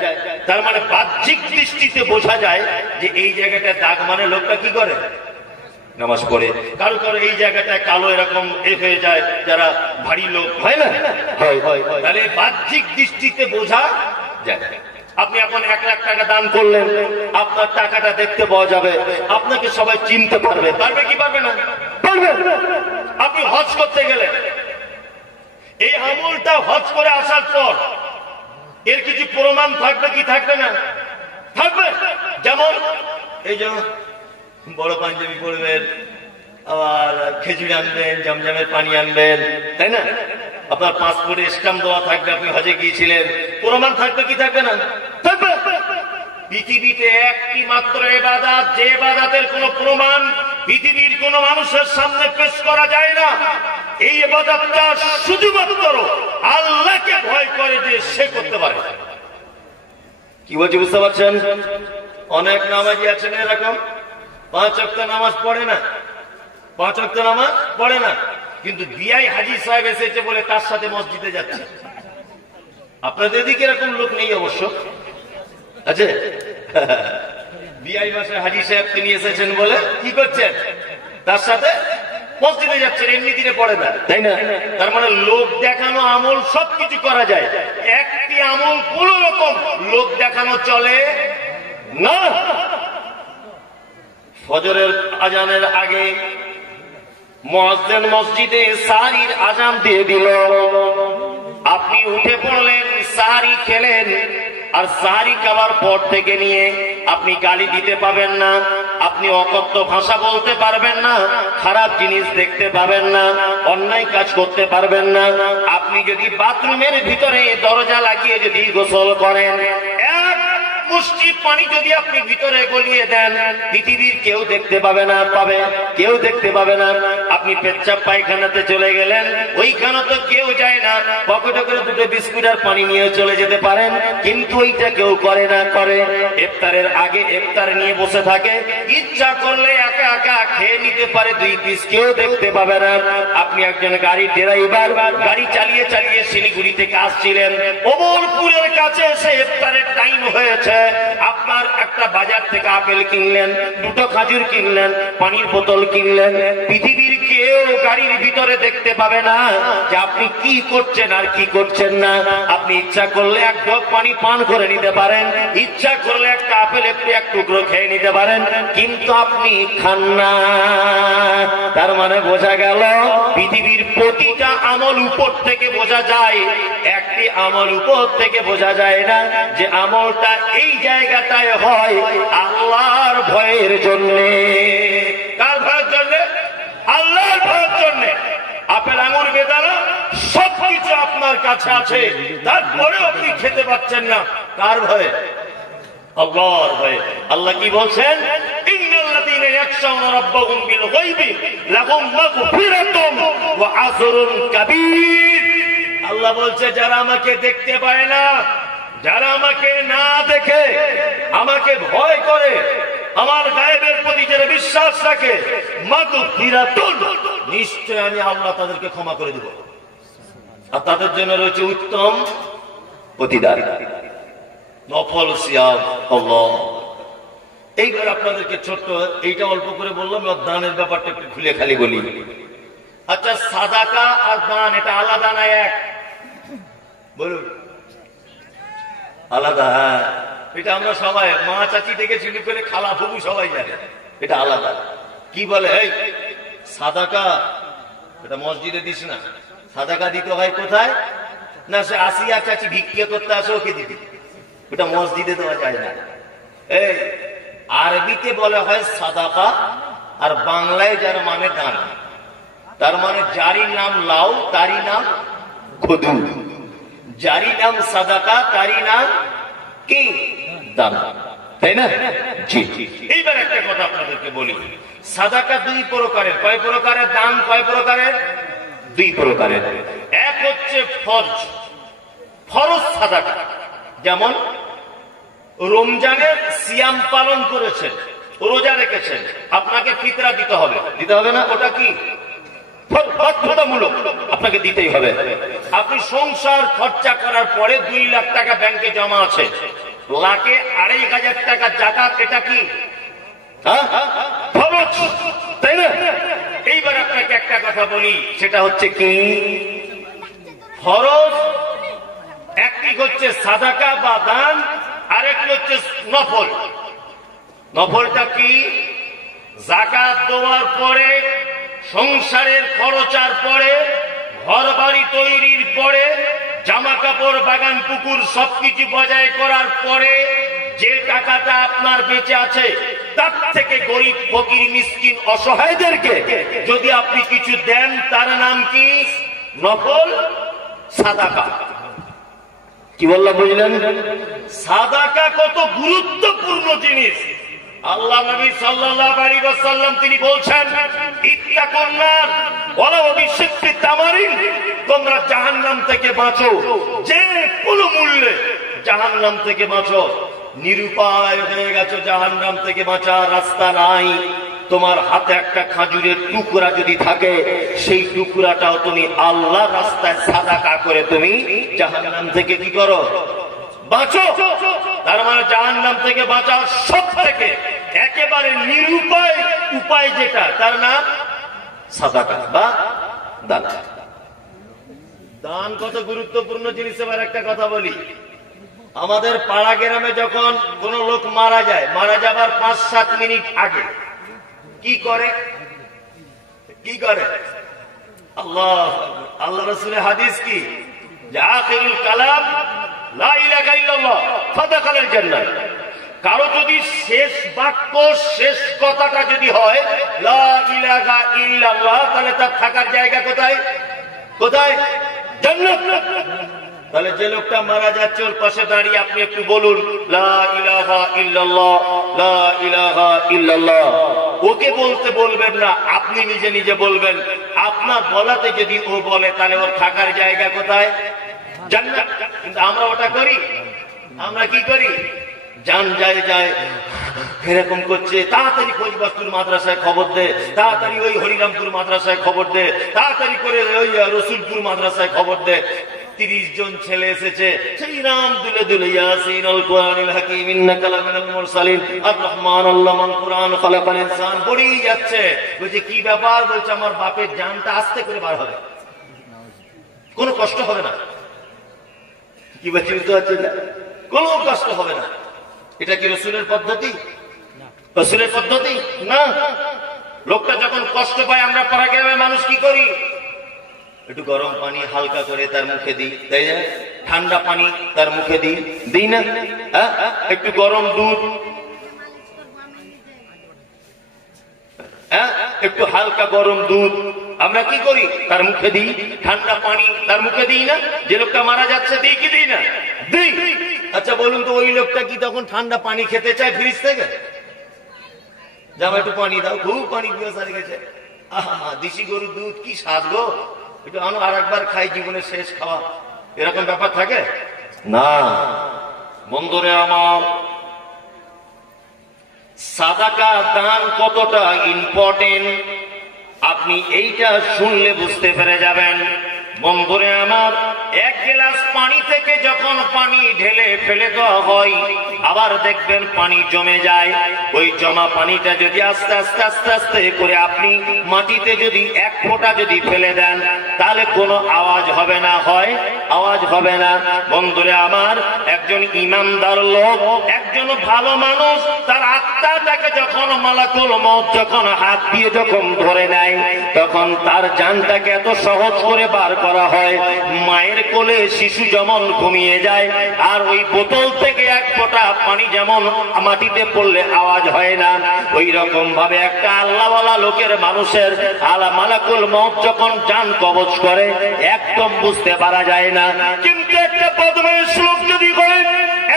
তার মানে বাহ্যিক দৃষ্টিতে বোঝা যায় যে এই জায়গাটায় দাগ, মানে লোকটা কি করে? নামাজ পড়ে। কারো কারো এই জায়গাটায় কালো এরকম হয়ে যায়, যারা ভারী লোক, হয় না? হয়। তাহলে বাহ্যিক দৃষ্টিতে বোঝা যায়। আপনি এখন 1 লাখ টাকা দান করলেন, আপনার টাকাটা দেখতে পাওয়া যাবে, আপনাকে সবাই চিনতে পারবে। পারবে কি পারবে না? পারবে। আপনি হজ করতে গেলেন, এই আমলটা হজ করে আসার পর এর কিছু প্রমাণ থাকবে কি থাকবে না? থাকবে। যেমন এই যে বড় পাঞ্জাবি পরবেন, আবার খেজুর আনবেন, জমজমের পানি আনবেন, তাই না? আপনার পাসপোর্টে স্ট্যাম্প দেওয়া থাকবে, আপনি হজে গিয়েছিলেন, প্রমাণ থাকবে কি থাকবে না? থাকবে। পৃথিবীতে একটি মাত্র ইবাদত, যে ইবাদতের কোন প্রমাণ পৃথিবীর কোন মানুষের সামনে পেশ করা যায় না, এই ইবাদতটা শুধুমাত্র আল্লাহকে ভয় করে যে সে করতে পারে। কি বলছি বুঝতে পারছেন? অনেক নামাজি আছেন এরকম, 5 ওয়াক্ত নামাজ পড়ে না, 5 ওয়াক্ত নামাজ পড়ে না, কিন্তু বিআই হাজী সাহেব এসেছে বলে তার সাথে মসজিদে যাচ্ছে। আপনাদের দিকে এরকম লোক নেই অবশ্য, আছে? বিআই মাসে হাজী সাহেব তিনি এসেছেন বলে কি করছেন? তার সাথে মসজিদে যাচ্ছেন, এমনি দিনে পড়ে না, তাই না? তার মানে লোক দেখানো আমল সবকিছু করা যায়, একটি আমল কোন রকম লোক দেখানো চলে না। ফজরের আজানের আগে মুয়াজ্জিন মসজিদে সারির আজান দিয়ে দিল, আপনি উঠে পড়লেন, সাহারি খেলেন, আর সাহারি খাওয়ার পর থেকে নিয়ে আপনি গালি দিতে পাবেন না, আপনি অকথ্য ভাষা বলতে পারবেন না, খারাপ জিনিস দেখতে পাবেন না, অন্যায় কাজ করতে পারবেন না। আপনি যদি বাথরুমের ভিতরে দরজা লাগিয়ে যদি গোসল করেন, এক মুষ্টি পানি যদি আপনি ভিতরে গলিয়ে দেন, পৃথিবীর কেউ দেখতে পাবে না, কেউ দেখতে পাবে না। আপনি পেচ্ছাপ পায়খানাতে চলে গেলেন, ওইখানে তো কেউ যায় না, পকেটে করে দুটো বিস্কুট আর পানি নিয়ে চলে যেতে পারেন, কিন্তু ওইটা কেউ করে না। করে ইফতারের আগে ইফতার নিয়ে বসে থাকে, ইচ্ছা করলে একা একা খেয়ে নিতে পারে 2 পিস, কেউ দেখতে পাবে না। আপনি একজন গাড়ি ড্রাইভার, গাড়ি চালিয়ে চালিয়ে শিলিগুড়ি থেকে আসছিলেন, ওমরপুরের কাছে এসে ইফতারের টাইম হয়েছে। আপনার একটা বাজার থেকে আপেল কিনলেন, 2টো খাজুর কিনলেন, পানির বোতল কিনলেন, পৃথিবীর কেউ গাড়ির ভিতরে দেখতে পাবে না যে আপনি কি করছেন আর কি করছেন না। আপনি ইচ্ছা করলে এক ঢোক পানি পান করে নিতে পারেন, ইচ্ছা করলে একটা আপেল একটু এক টুকরো খেয়ে নিতে পারেন, কিন্তু আপনি খান না। তার মানে বোঝা গেল পৃথিবীর প্রতিটা আমল উপর থেকে বোঝা যায়, একটি আমল উপর থেকে বোঝা যায় না যে আমলটা এই জায়গাটায় হয় আল্লাহর ভয়ের জন্য। কার ভয়ের জন্য? আল্লাহর ভয়ের জন্য। আপেল, আঙুর, বেদানা সবকিছু আপনার কাছে আছে, তারপরেও আপনি খেতে পাচ্ছেন না। কার ভয়ে? আল্লাহর ভয়ে। আল্লাহ কি বলছেন? ইন্নাল্লাযীনা ইয়াখশাউনা রাব্বাহুম বিল গায়বি লাহুম মাগফিরাতুন ওয়া আজরুন কাবীর। আল্লাহ বলছে যারা আমাকে দেখতে পায় না, যারা আমাকে না দেখে আমাকে ভয় করে, আমার গায়েবের প্রতি যারা বিশ্বাস রাখে, মাগফিরাতুন, নিশ্চয় আমি আল্লাহ তাদেরকে ক্ষমা করে দেব, আর তাদের জন্য রয়েছে উত্তম প্রতিদান। নফল সিয়াম। আল্লাহ। এইবার আপনাদেরকে ছোট্ট এইটা অল্প করে বললাম, দানের ব্যাপারটা একটু খুলে খালি বলি। আচ্ছা, সাদাকা আর দান এটা আলাদা না এক? বলুন আলাদা। হ্যাঁ, এটা আমরা সবাই, মা চাচি থেকে শুরু করে খালা ফুবু সবাই জানে এটা আলাদা। কি বলে এই সাদাকা, এটা মসজিদে দিস না, সাদাকা দিতে হয় কোথায়? না সে আসিয়া চাচি ভিক্ষা করতে আসে ওকে দিতে, ওটা মসজিদে দেওয়া যায় না। এই আরবিতে বলা হয় সাদাকা, আর বাংলায় যার মানে দান। তার মানে যারই নাম লাউ তারই নাম খুদু, যারই নাম সাদাকা তারই নাম কি? দান, তাই না? জি। এইবার একটা কথা আপনাদেরকে বলি, সাদাকা 2 প্রকারের। কয় প্রকারের? দান কয় প্রকারের? 2 প্রকারের। এক হচ্ছে ফরজ, ফরজ সাদাকা। যেমন রমজানের সিয়াম পালন করেছেন, রোজা রেখেছেন, আপনাকে ফিতরা দিতে হবে, দিতে হবে না? ওটা কি? বাধ্যতামূলক, আপনাকে দিতেই হবে। আপনি সংসার খরচা করার পরে 2 লাখ টাকা ব্যাংকে জমা আছে, লাখে 2,500 টাকা যাকাত, এটা কি? ফরজ, তাই না? এইবার আপনাকে একটা কথা বলি, সেটা হচ্ছে কি? ফরজ একটি হচ্ছে সাদাকা বা দান, আরেকটি হচ্ছে নফল। নফলটা কি? যাকাত দেওয়ার পরে, সংসারের খরচার পরে, ঘর বাড়ি তৈরির পরে, জামা কাপড়, বাগান, পুকুর সবকিছু বজায় করার পরে যে টাকাটা আপনার বেঁচে আছে, তার থেকে গরিব, ফকির, মিসকিন, অসহায়দেরকে যদি আপনি কিছু দেন, তার নাম কি? নফল সাদাকা। কি বললাম বুঝলেন? সাদাকা কত গুরুত্বপূর্ণ জিনিস। আল্লাহ নবী সাল্লাল্লাহু আলাইহি ওয়াসাল্লাম তিনি বলছেন, ইত্তাকুন নার ওয়ালাউ বিশিক্কি তামারিন, তোমরা জাহান্নাম থেকে বাঁচো, যে কোনো মূল্যে জাহান্নাম থেকে বাঁচো। নিরুপায় হয়ে গেছো, জাহান্নাম থেকে বাঁচার রাস্তা নাই, তোমার হাতে একটা খাজুরের টুকরা যদি থাকে, সেই টুকরাটাও তুমি আল্লাহর রাস্তায় সাদাকা করে তুমি জাহান্নাম থেকে কি করো? বাঁচো। তার মানে জাহান্নাম থেকে বাঁচার সব থেকে একেবারে নিরুপায় উপায় যেটা, তার নাম সাদাকা বা দান। দান কত গুরুত্বপূর্ণ জিনিস। এবার একটা কথা বলি, আমাদের পাড়া গ্রামে যখন কোন লোক মারা যায়, মারা যাবার 5-7 মিনিট আগে কি করে? কি করে? আল্লাহ রাসূলের হাদিস কি? যে আখিরুল কালাম লা ইলাহা ইল্লাল্লাহ ফাদাখালাল জান্নাহ। কারো যদি শেষ বাক্য শেষ কথাটা যদি হয় লা ইলাহা ইল্লাল্লাহ, তাহলে তার থাকার জায়গা কোথায়? কোথায়? জান্নাত। তাহলে যে লোকটা মারা যাচ্ছে ওর পাশে দাঁড়িয়ে আপনি একটু বলুন লা ইলাহা ইল্লাল্লাহ, লা ইলাহা ইল্লাল্লাহ। ওকে বলতে বলবেন না, আপনি নিজে নিজে বলবেন। আপনার বলাতে যদি ও বলে তাহলে ওর থাকার জায়গা কোথায়? জান্নাত। কিন্তু আমরা ওটা করি? আমরা কি করি? জান যায় যায় এরকম করছে, তাড়াতাড়ি খোঁজবাস্তুর মাদ্রাসায় খবর দে, তাড়াতাড়ি ওই হরিরামপুর মাদ্রাসায় খবর দে, তাড়াতাড়ি করে ওই রসুলপুর মাদ্রাসায় খবর দে। 30 জন ছেলে এসেছে, সেই নাম দুলে দুলে ইয়াসিন আল কুরআনিল হাকীম ইন্নাকা লামিনাল মুরসালিন আর রহমান আল্লামান কুরআন খালাকাল ইনসান পড়েই যাচ্ছে। বলছে কি ব্যাপার? বলছে আমার বাপের জানটা আস্তে করে বার হবে, কোনো কষ্ট হবে না। কি বলছে? বুঝতে পারছেন না? কোনো কষ্ট হবে না। এটা কি রসুলের পদ্ধতি? রসুলের পদ্ধতি না। লোকটা যখন কষ্ট পায় আমরা পাড়া গ্রামের মানুষ কি করি? একটু গরম পানি হালকা করে তার মুখে দিই, তাই না? ঠান্ডা পানি তার মুখে দিই, দিই না? একটু গরম দুধ, একটু হালকা গরম দুধ আমরা কি করি? তার মুখে দিই। ঠান্ডা পানি তার মুখে দিই না? যে লোকটা মারা যাচ্ছে দিই কি দিই না? দিই। আচ্ছা বলুন তো, ওই লোকটা কি তখন ঠান্ডা পানি খেতে চায় ফ্রিজ থেকে? যাও একটু পানি দাও, খুব পানি পিয়াসা লেগেছে, আহা দেশি গরুর দুধ কি স্বাদ গো, একটু আনো আর একবার খাই, জীবনের শেষ খাওয়া, এরকম ব্যাপার থাকে না। বন্ধুরে আমার, সাদাকা দান কতটা ইম্পর্টেন্ট আপনি এইটা শুনলে বুঝতে পেরে যাবেন। বন্ধুরে আমার, এক গ্লাস পানি থেকে যখন পানি ঢেলে ফেলে দেওয়া হয়, আবার দেখবেন পানি জমে যায়। ওই জমা পানিটা যদি আস্তে আস্তে আস্তে আস্তে করে আপনি মাটিতে যদি এক ফোঁটা যদি ফেলে দেন, তাহলে কোনো আওয়াজ হবে না, হয় আওয়াজ হবে না। বন্ধুরে আমার, একজন ইমানদার লোক, একজন ভালো মানুষ, তার আত্মাটাকে যখন মালাকুল মউত যখন হাত দিয়ে যখন ধরে নেয়, তখন তার জানটাকে এত সহজ করে বার করা হয়। মায়ের কোলে শিশু যেমন ঘুমিয়ে যায়, আর ওই বোতল থেকে এক ফোঁটা পানি যেমন মাটিতে পড়লে আওয়াজ হয় না, ওই রকম ভাবে একটা আল্লাহওয়ালা লোকের মানুষের মালাকুল মউত যখন জান কবজ করে একদম বুঝতে পারা যায় না। কিন্তু একটা বদমাইশ লোক যদি হয়,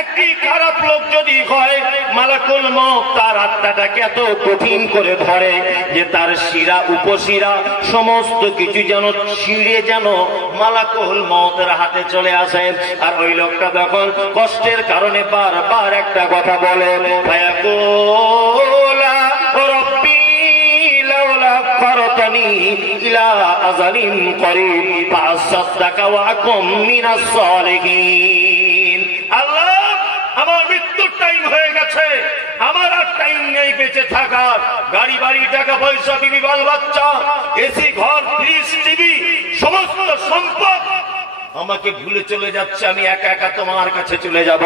একটি খারাপ লোক যদি হয়, মালাকুল মউত তার আত্মাটাকে এত কঠিন করে ধরে যে তার শিরা উপশিরা সমস্ত কিছু যেন ছিঁড়ে যেন মালাকুল মউতের হাতে চলে আসে। আর ওই লোকটা তখন কষ্টের কারণে বারবার একটা কথা বলে, ফায়াকুলা রাব্বি লাউলা আখখারতানি ইলা আযালিন করিব ফাসাদদাকা ওয়া আকুম মিনাস সালিহিন। আল্লাহ, আমার মৃত্যুর টাইম হয়ে গেছে, আমার আর টাইম নেই বেঁচে থাকার। গাড়ি বাড়ি টাকা পয়সা বিবি বাল বাচ্চা এসি ঘর ফ্রিজ টিভি সমস্ত সম্পদ আমাকে ভুলে চলে যাচ্ছে, আমি একা একা তোমার কাছে চলে যাব।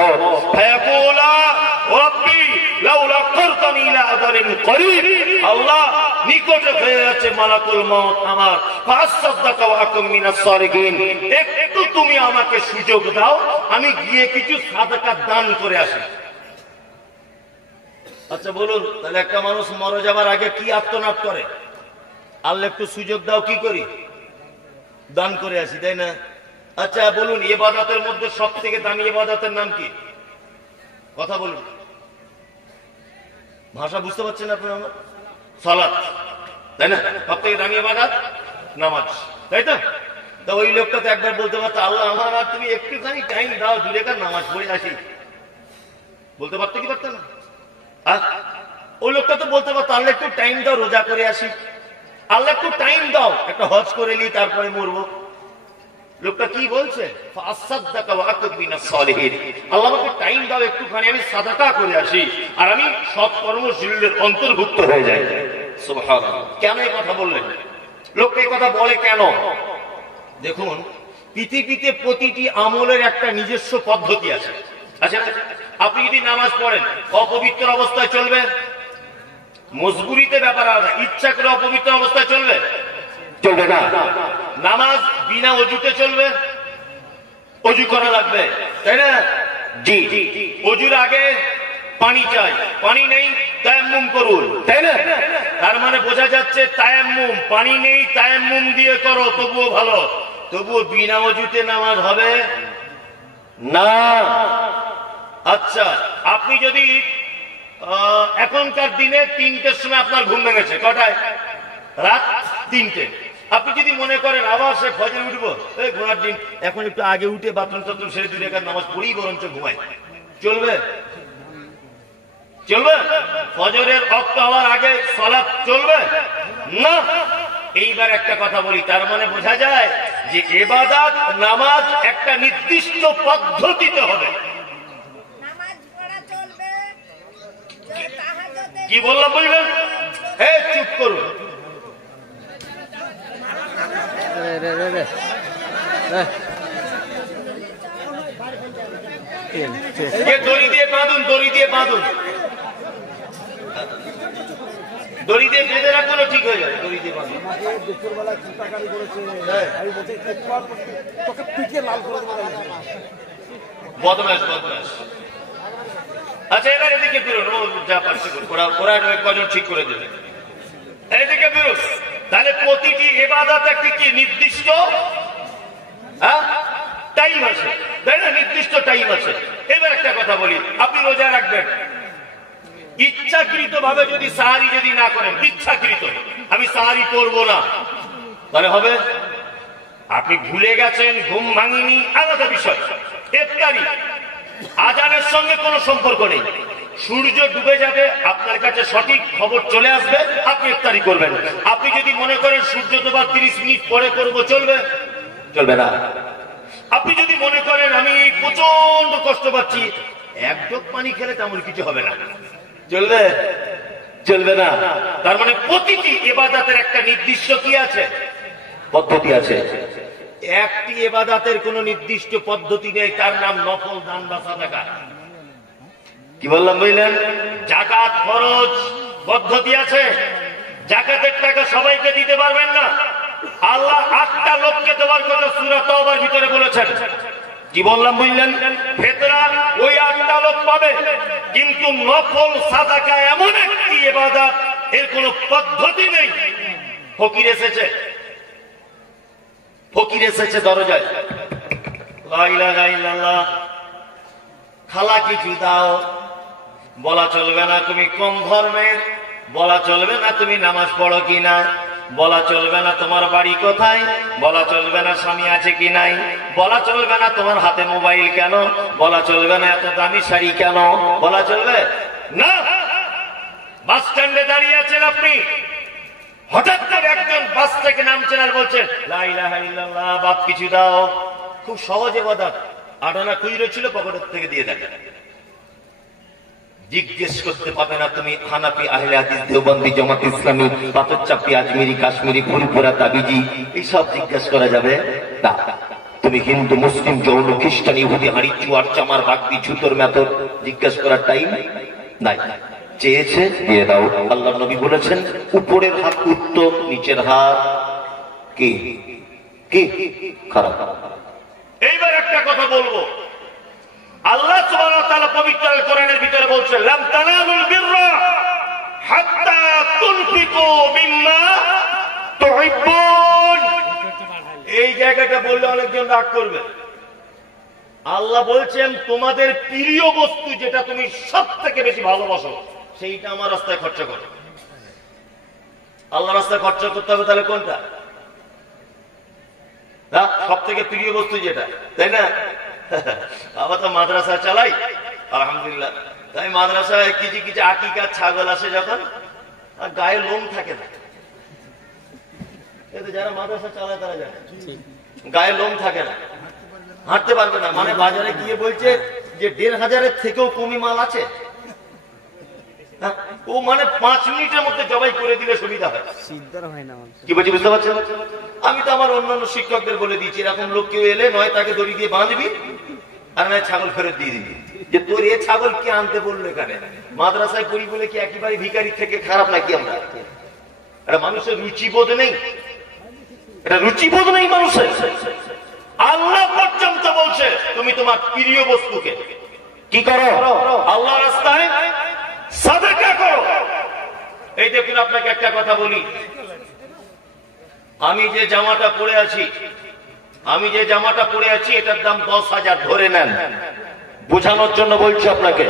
আল্লাহ নিকটে হয়ে যাচ্ছে মালাকুল মউত আমার, একটু তুমি আমাকে সুযোগ দাও, আমি গিয়ে কিছু সাদাকা দান করে আসি। আচ্ছা বলুন, তাহলে একটা মানুষ মরে যাবার আগে কি আত্মনাদ করে? আল্লাহ একটু সুযোগ দাও, কি করি? দান করে আসি, তাই না? আচ্ছা বলুন, ইবাদতের মধ্যে সব থেকে দামি ইবাদতের নাম কি? কথা বলুন, ভাষা বুঝতে পারছেন আপনার? আমার সালাত, তাই না? সব থেকে দামি ইবাদত নামাজ, তাই তো? তা ওই লোকটা তো একবার বলতে পারতো, আল্লাহ আমার আর তুমি একটুখানি টাইম দাও, দূরে কার নামাজ পড়ে আসি, বলতে পারতো কি পারতো না? ওই লোকটা তো বলতে পারতো, আল্লাহ একটু টাইম দাও, রোজা করে আসি, আল্লাহ একটু টাইম দাও, একটা হজ করে নি, তারপরে মরবো। লোকটা কি বলছে? আল্লাহ আমাকে টাইম দাও একটুখানি, আমি সাদাকা করে আসি, আর আমি সৎ কর্মশীলদের অন্তর্ভুক্ত হয়ে যাই। সুবহানাল্লাহ। কেন এই কথা বললেন? লোকটা এই কথা বলে কেন? দেখুন, পৃথিবীতে প্রতিটি আমলের একটা নিজস্ব পদ্ধতি আছে। আচ্ছা, আপনি যদি নামাজ পড়েন অপবিত্র অবস্থায় চলবে? মজবুরিতে ব্যাপার আলাদা, ইচ্ছা করে অপবিত্র অবস্থায় চলবে? চলবে না। নামাজ বিনা ওযুতে চলবে? অজু করা লাগবে, তাই না? জি, অজুর আগে পানি চাই, পানি নেই তায়াম্মুম করুন, তাই না? তার মানে বোঝা যাচ্ছে তায়াম্মুম, পানি নেই তায়াম্মুম দিয়ে করো, তবুও ভালো। তবুও বিনা অজুতে নামাজ হবে না। আচ্ছা, আপনি যদি এখনকার দিনে 3টের সময় আপনার ঘুম ভেঙেছে, কটায়? রাত 3টে। আপনি যদি মনে করেন আবার সে ফজরে উঠবো, এই ঘোড়ার দিন, এখন একটু আগে উঠে বাথরুম টাথরুম সেরে 2 রাকাত নামাজ পড়েই বরঞ্চ ঘুমায়, চলবে? চলবে? ফজরের ওয়াক্ত হওয়ার আগে সালাত চলবে না। এইবার একটা কথা বলি, তার মানে বোঝা যায় যে ইবাদত নামাজ একটা নির্দিষ্ট পদ্ধতিতে হবে। কি বললাম বুঝলেন? চুপ করুন। দড়ি দিয়ে বাঁধুন, দড়ি দিয়ে বাঁধুন, দড়ি দিয়ে বেঁধে রাখলে ঠিক হয়ে যাবে। দড়ি দিয়ে বাঁধুন। বদমাস বদমাস। আচ্ছা, এবার এদিকে ফিরুন, ও যা পারছে ওরা কজন ঠিক করে দেবে। এদিকে ফিরুন। তাহলে প্রতিটি ইবাদত একটি কি নির্দিষ্ট টাইম আছে, তাই না? নির্দিষ্ট টাইম আছে। এবার একটা কথা বলি, আপনি রোজা রাখবেন, ইচ্ছাকৃত ভাবে যদি সাহারি যদি না করেন, ইচ্ছাকৃত আমি সাহারি করবো না, তাহলে হবে? আপনি ভুলে গেছেন, ঘুম ভাঙিনি, আলাদা বিষয়। ইফতারি আজানের সঙ্গে কোনো সম্পর্ক নেই। সূর্য ডুবে যাবে, আপনার কাছে সঠিক খবর চলে আসবে, আপনি ইফতারি করবেন। আপনি যদি মনে করেন সূর্য ডোবার 30 মিনিট পরে করব, চলবে? চলবে না। আপনি যদি মনে করেন আমি প্রচন্ড কষ্ট পাচ্ছি, 1 ঢোক পানি খেলে তেমন কিছু হবে না, চলবে? চলবে না। তার মানে প্রতিটি ইবাদতের একটা নির্দিষ্ট কি আছে? পদ্ধতি আছে। একটি ইবাদতের কোন নির্দিষ্ট পদ্ধতি নেই, তার নাম নফল দান বা সাদাকা। কি বললাম বুঝলেন? যাকাত ফরজ, পদ্ধতি আছে। যাকাতের টাকা সবাইকে দিতে পারবেন না। আল্লাহ 8টা লোককে দেওয়ার কথা সূরা তাওবার ভিতরে বলেছেন। কি বললাম বুঝলেন? ফিতরা ওই 8টা লোক পাবে, কিন্তু নফল সাদাকা এমন একটি ইবাদত, এর কোন পদ্ধতি নেই। ফকির এসেছে, ফকির এসেছে দরজায়, লা ইলাহা ইল্লাল্লাহ, খালা কিছু দাও। বলা চলবে না তুমি কোন ধর্মের, বলা চলবে না তুমি নামাজ পড়ো কি না, বলা চলবে না তোমার বাড়ি কোথায়, বলা চলবে না স্বামী আছে কি নাই, বলা চলবে না তোমার হাতে মোবাইল কেন, বলা চলবে না এত দামি শাড়ি কেন, বলা চলবে না। বাস স্ট্যান্ডে দাঁড়িয়ে আছেন আপনি, হঠাৎ করে একজন বাস থেকে নামছেন আর বলছেন লা ইলাহা ইল্লাল্লাহ, বাপ কিছু দাও। খুব সহজ ইবাদত, 8 আনা খুচরো ছিল, পকেটের থেকে দিয়ে দেন। জিজ্ঞেস করতে পাবে না তুমি হানাফি, আহলে হাদিস, দেওবন্দি, জামাত ইসলামী, পাথরচাপি, আজমিরি, কাশ্মীরি, ফুলপুরা, তাবিজি, এইসব জিজ্ঞেস করা যাবে না। তুমি হিন্দু, মুসলিম, জৈন, খ্রিস্টান, ইহুদি, হাড়ি, চুয়ার, চামার, বাগদি, ছুতোর, মেথর জিজ্ঞেস করার টাইম নাই। চেয়েছে দিয়ে দাও। আল্লাহ নবী বলেছেন উপরের হাত উত্তম, নিচের হাত কি কি খারাপ। এইবার একটা কথা বলবো, আল্লাহ সুবহানাহু ওয়া তাআলা পবিত্র কোরআনের ভিতরে বলছেন লাম তানালুল বিররা হাত্তা তুনফিকু মিম্মা তুহিব্বুন। এই জায়গাটা বললে অনেকজন রাগ করবে। আল্লাহ বলছেন তোমাদের প্রিয় বস্তু যেটা তুমি সবথেকে বেশি ভালোবাসো, সেইটা আমার রাস্তায় খরচ করো। আল্লাহ রাস্তায় খরচ করতে হবে, তাহলে কোনটা? সব থেকে প্রিয় বস্তু যেটা, তাই না? আবার তো মাদ্রাসা চালাই, আলহামদুলিল্লাহ। তাই মাদ্রাসায় কিছু কিছু আকিকা ছাগল আসে যখন, আর গায়ে লোম থাকে না। যারা মাদ্রাসা চালায় তারা জানে, গায়ে লোম থাকে না, হাঁটতে পারবে না। মানে বাজারে গিয়ে বলছে যে 1500-এর থেকেও কমই মাল আছে, ও মানে 5 মিনিটের মধ্যে জবাই করে দিলে সুবিধা হয়। কি বলছি বুঝতে পারছেন? আমি তো আমার অন্যান্য শিক্ষকদের বলে দিয়েছি, এরকম লোক কেউ এলে নয় তাকে দড়ি দিয়ে বাঁধবি, আর নয় ছাগল ফেরত দিয়ে দিবি। যে তোর এ ছাগল কে আনতে বললো এখানে? মাদ্রাসায় পড়ি বলে কি একেবারে ভিখারি থেকে খারাপ নাকি আমরা? এটা মানুষের রুচিবোধ নেই, এটা রুচিবোধ নেই মানুষের। আল্লাহ পর্যন্ত বলছে তুমি তোমার প্রিয় বস্তুকে কি করো? আল্লাহ রাস্তায় সাদাকা করো। এই দেখুন, আপনাকে একটা কথা বলি, আমি যে জামাটা পরে আছি এটার দাম 10,000 ধরে নেন, বোঝানোর জন্য বলছি আপনাকে।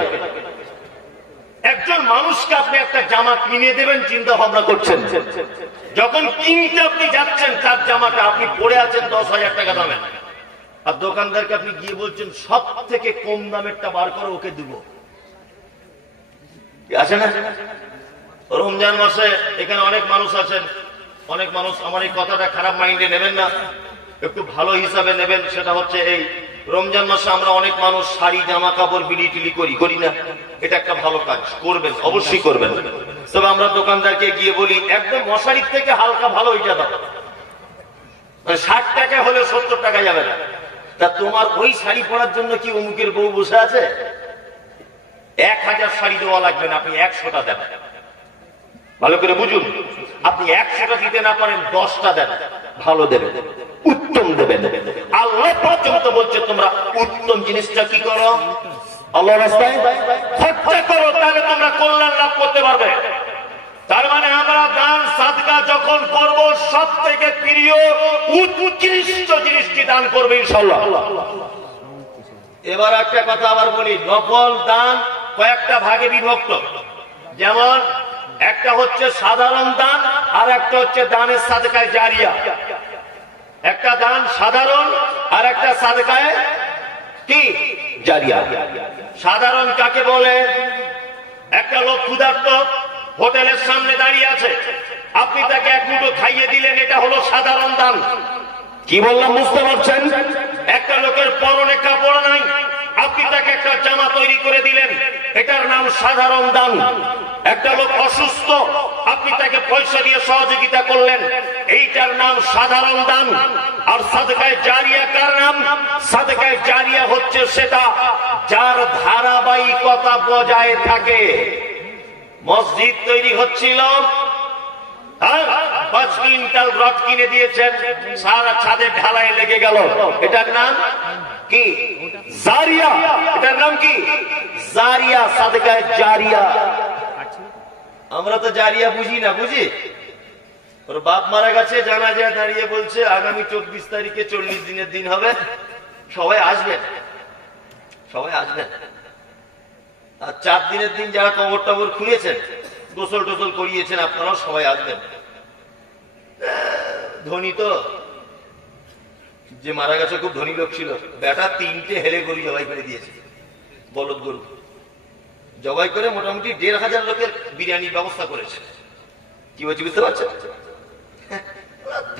একজন মানুষকে আপনি একটা জামা কিনে দেবেন চিন্তা ভাবনা করছেন, যখন কিনতে আপনি যাচ্ছেন তার জামাটা আপনি পরে আছেন 10,000 টাকা দামে, আর দোকানদারকে আপনি গিয়ে বলছেন সব থেকে কম দামেরটা বার করে ওকে দিব, আছে না? রমজান মাসে এখানে অনেক মানুষ আছেন, অনেক মানুষ, আমার এই কথাটা খারাপ মাইন্ডে নেবেন না, একটু ভালো হিসাবে নেবেন। সেটা হচ্ছে এই রমজান মাসে আমরা অনেক মানুষ শাড়ি জামা কাপড় বিলি টিলি করি না, এটা একটা ভালো কাজ, করবেন, অবশ্যই করবেন। তবে আমরা দোকানদারকে গিয়ে বলি একদম মশারির থেকে হালকা ভালো এটা দাও, 60 টাকা হলে 70 টাকা যাবে না। তা তোমার ওই শাড়ি পরার জন্য কি অমুকের বউ বসে আছে? 1000 শাড়ি দেওয়া লাগবে না, আপনি 100টা দেন। ভালো করে বুঝুন, আপনি 100টা দিতে না পারেন 10টা দেন, ভালো দেবেন, উত্তম দেবেন। আল্লাহ পর্যন্ত বলছে তোমরা উত্তম জিনিসটা কি করো? আল্লাহ রাস্তায় খরচা করো, তাহলে তোমরা কল্যাণ লাভ করতে পারবে। তার মানে আমরা দান সাদকা যখন করব সব থেকে প্রিয় উৎকৃষ্ট জিনিসটি দান করবে ইনশাআল্লাহ। এবার একটা কথা আবার বলি, নফল দান কয়েকটা ভাগে বিভক্ত। যেমন একটা হচ্ছে সাধারণ দান, আর একটা হচ্ছে দানের সাদকায়ে জারিয়া। একটা দান সাধারণ আর একটা সাদকায়ে কি জারিয়া। সাধারণ কাকে বলে? একটা লোক ক্ষুধার্ত হোটেলের সামনে দাঁড়িয়ে আছে, আপনি তাকে এক মুঠো খাইয়ে দিলেন, এটা হলো সাধারণ দান। কি বললাম বুঝতে পারছেন? একটা লোকের পরনে কাপড় নাই, আপনি তাকে একটা জামা তৈরি করে দিলেন, এটার নাম সাধারণ দান। একটা লোক অসুস্থ, আপনি তাকে পয়সা দিয়ে সহযোগিতা করলেন, এইটার নাম সাধারণ দান। আর সাদকায়ে জারিয়া কার নাম? সাদকায়ে জারিয়া হচ্ছে সেটা যার ধারাবাহিকতা বজায় থাকে। মসজিদ তৈরি হচ্ছিল, 5 কুইন্টাল রড কিনে দিয়েছেন, সারা ছাদের ঢালাই লেগে গেল, এটার নাম কি? জারিয়া। এটার নাম কি? জারিয়া, সাদকায়ে জারিয়া। আমরা তো জারিয়া বুঝি না, বুঝি? ওর বাপ মারা গেছে, জানা যায় দাঁড়িয়ে বলছে আগামী 24 তারিখে 40 দিনের দিন হবে, সবাই আসবেন, সবাই আসবেন। আর 4 দিনের দিন যারা কবর টবর খুঁড়েছেন, গোসল টোসল করিয়েছেন, আপনারাও সবাই আসবেন। ধনী তো, যে মারা গেছে খুব ধনী লোক ছিল, বেটা 3টে হেলে গরু জবাই করে দিয়েছে, বলদ গরু জবাই করে মোটামুটি 1,500 লোকের বিরিয়ানির ব্যবস্থা করেছে। কি বলছি বুঝতে পারছেন?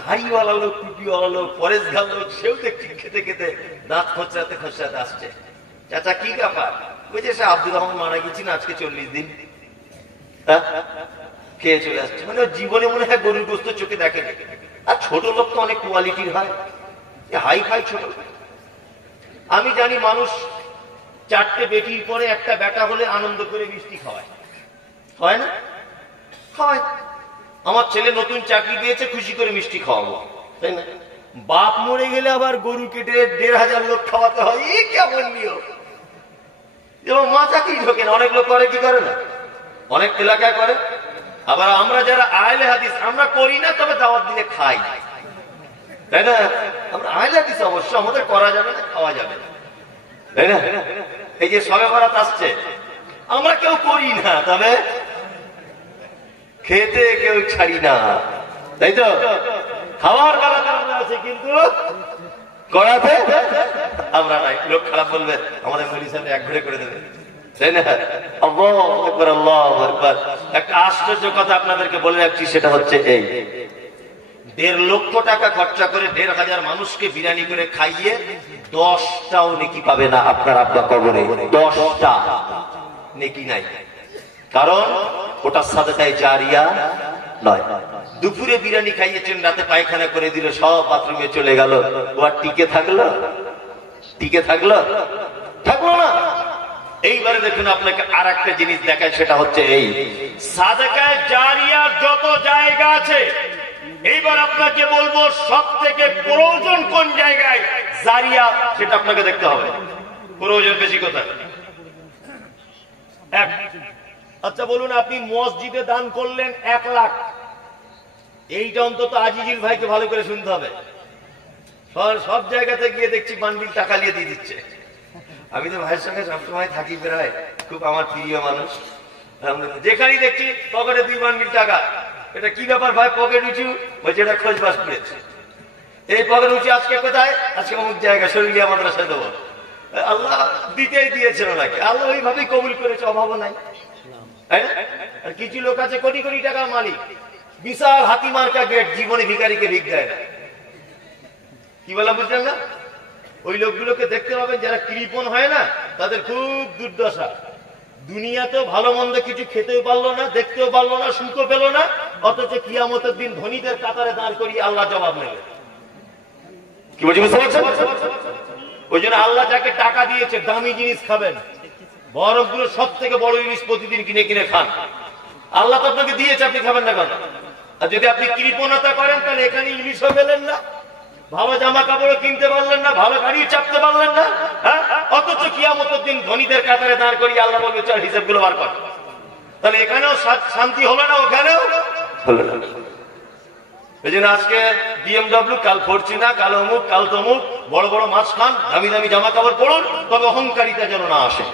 ধাড়িওয়ালা লোক, টুপিওয়ালা লোক, পরেশগাল লোক, সেও দেখছি খেতে খেতে দাঁত খোঁচড়াতে খোঁচড়াতে আসছে। চাচা কি ব্যাপার? বুঝছে সে আব্দুর রহমান মারা গেছি না, আজকে 40 দিন খেয়ে চলে আসছে। মানে জীবনে মনে হয় গরুর গোস্ত চোখে দেখে। আর ছোট লোক তো অনেক কোয়ালিটির হয়, হাই ফাই ছোট। আমি জানি মানুষ 4টে বেটির পরে একটা বেটা হলে আনন্দ করে মিষ্টি খাওয়ায়, হয় না? খাওয়ায়। আমার ছেলে নতুন চাকরি পেয়েছে, খুশি করে মিষ্টি খাওয়াবো, তাই না? বাপ মরে গেলে আবার গরু কেটে 1,500 লোক খাওয়াতে হয়, এই কেমন নিয়ম? এবং মাথাতেই ঢোকে না। অনেক লোক করে, কি করে না, অনেক এলাকায় করে। আবার আমরা যারা আহলে হাদিস আমরা করি না, তবে দাওয়াত দিলে খাই, তাই না? আমরা আহলে হাদিস অবশ্য আমাদের করা যাবে না, খাওয়া যাবে না, তাই না? এই যে শবে বরাত আসছে, আমরা কেউ করি না, তবে খেতে কেউ ছাড়ি না, তাই তো? খাওয়ার বেলা আমরা আছে, কিন্তু করাতে আমরা নাই। লোক খারাপ বলবে, আমাদের মলি সাহেব এক ঘুরে করে দেবে, তাই না? আল্লাহু আকবার, আল্লাহু আকবার। একটা আশ্চর্য কথা আপনাদেরকে বলে রাখছি, সেটা হচ্ছে এই, 1.5 লক্ষ টাকা খরচা করে 1,500 মানুষকে বিরিয়ানি করে খাইয়ে 10টাও নেকি পাবে না আপনার আব্বা কবরে, 10টা নেকি নাই। কারণ ওটা সাদকায়ে জারিয়া নয়। দুপুরে বিরিয়ানি খাইয়েছেন, রাতে পায়খানা করে দিল, সব বাথরুমে চলে গেল, ও আর টিকে থাকলো? টিকে থাকলো? থাকলো না। এইবারে দেখুন আপনাকে আর একটা জিনিস দেখায়, সেটা হচ্ছে এই, সাদকায়ে জারিয়া যত জায়গা আছে এইবার আপনাকে বলবো সব থেকে প্রয়োজন কোন জায়গায় জারিয়া, সেটা আপনাকে দেখতে হবে। প্রয়োজন বেশি কোথায়? এক। আচ্ছা বলুন, আপনি মসজিদে দান করলেন 1 লাখ, এইটা অন্তত আজিজুল ভাইকে ভালো করে শুনতে হবে। সব জায়গাতে গিয়ে দেখছি বান্ডিল টাকা নিয়ে দিয়ে দিচ্ছে। আমি তো ভাইয়ের সঙ্গে সবসময় থাকি, প্রায় খুব আমার প্রিয় মানুষ। যেখানেই দেখছি পকেটে 2 বান্ডিল টাকা। এটা কি ব্যাপার ভাই, পকেট উঁচু? বলছে এটা খোঁজবাস করেছে। এই পকেট উঁচু আজকে কোথায়? আজকে অমুক জায়গায় শরীরিয়া মাদ্রাসায় দেবো। আল্লাহ দিতেই দিয়েছিল নাকি? আল্লাহ ওইভাবেই কবুল করেছে, অভাবও নাই। আর কিছু লোক আছে কোটি কোটি টাকার মালিক, বিশাল হাতিমার্কা গেট, জীবনে ভিখারিকে ভিক দেয় না। কি বলা বুঝলেন না? ওই লোকগুলোকে দেখতে পাবেন যারা কৃপণ হয় না, তাদের খুব দুর্দশা। দুনিয়াতেও ভালো মন্দ কিছু খেতেও পারলো না, দেখতেও পারলো না, সুখও পেল না, অথচ কিয়ামতের দিন ধনীদের কাতারে দাঁড় করিয়ে আল্লাহ জবাব নেবে। কি বলছি বুঝতে পারছেন? ওই জন্য আল্লাহ যাকে টাকা দিয়েছে দামি জিনিস খাবেন, বরফগুলো সব থেকে বড় ইলিশ প্রতিদিন কিনে কিনে খান। আল্লাহ তো আপনাকে দিয়েছে, আপনি খাবেন না কেন? আর যদি আপনি কৃপণতা করেন তাহলে এখানে ইলিশও পেলেন না, ভালো জামা কাপড়ও কিনতে পারলেন না, ভালো গাড়ি চাপতে পারলেন না, অথচ কিয়ামতের দিন ধনীদের কাতারে দাঁড় করিয়ে আল্লাহ বলবে চল হিসাবগুলো বার কর। তাহলে এখানেও শান্তি হলো না, ওখানেও হলো না। এই জন্য আজকে BMW, কাল ফরচুনার, কাল অমুক, কাল তমুক, বড় বড় মাছ খান, দামি দামি জামা কাপড় পড়ুন, তবে অহংকারিতা যেন না আসে।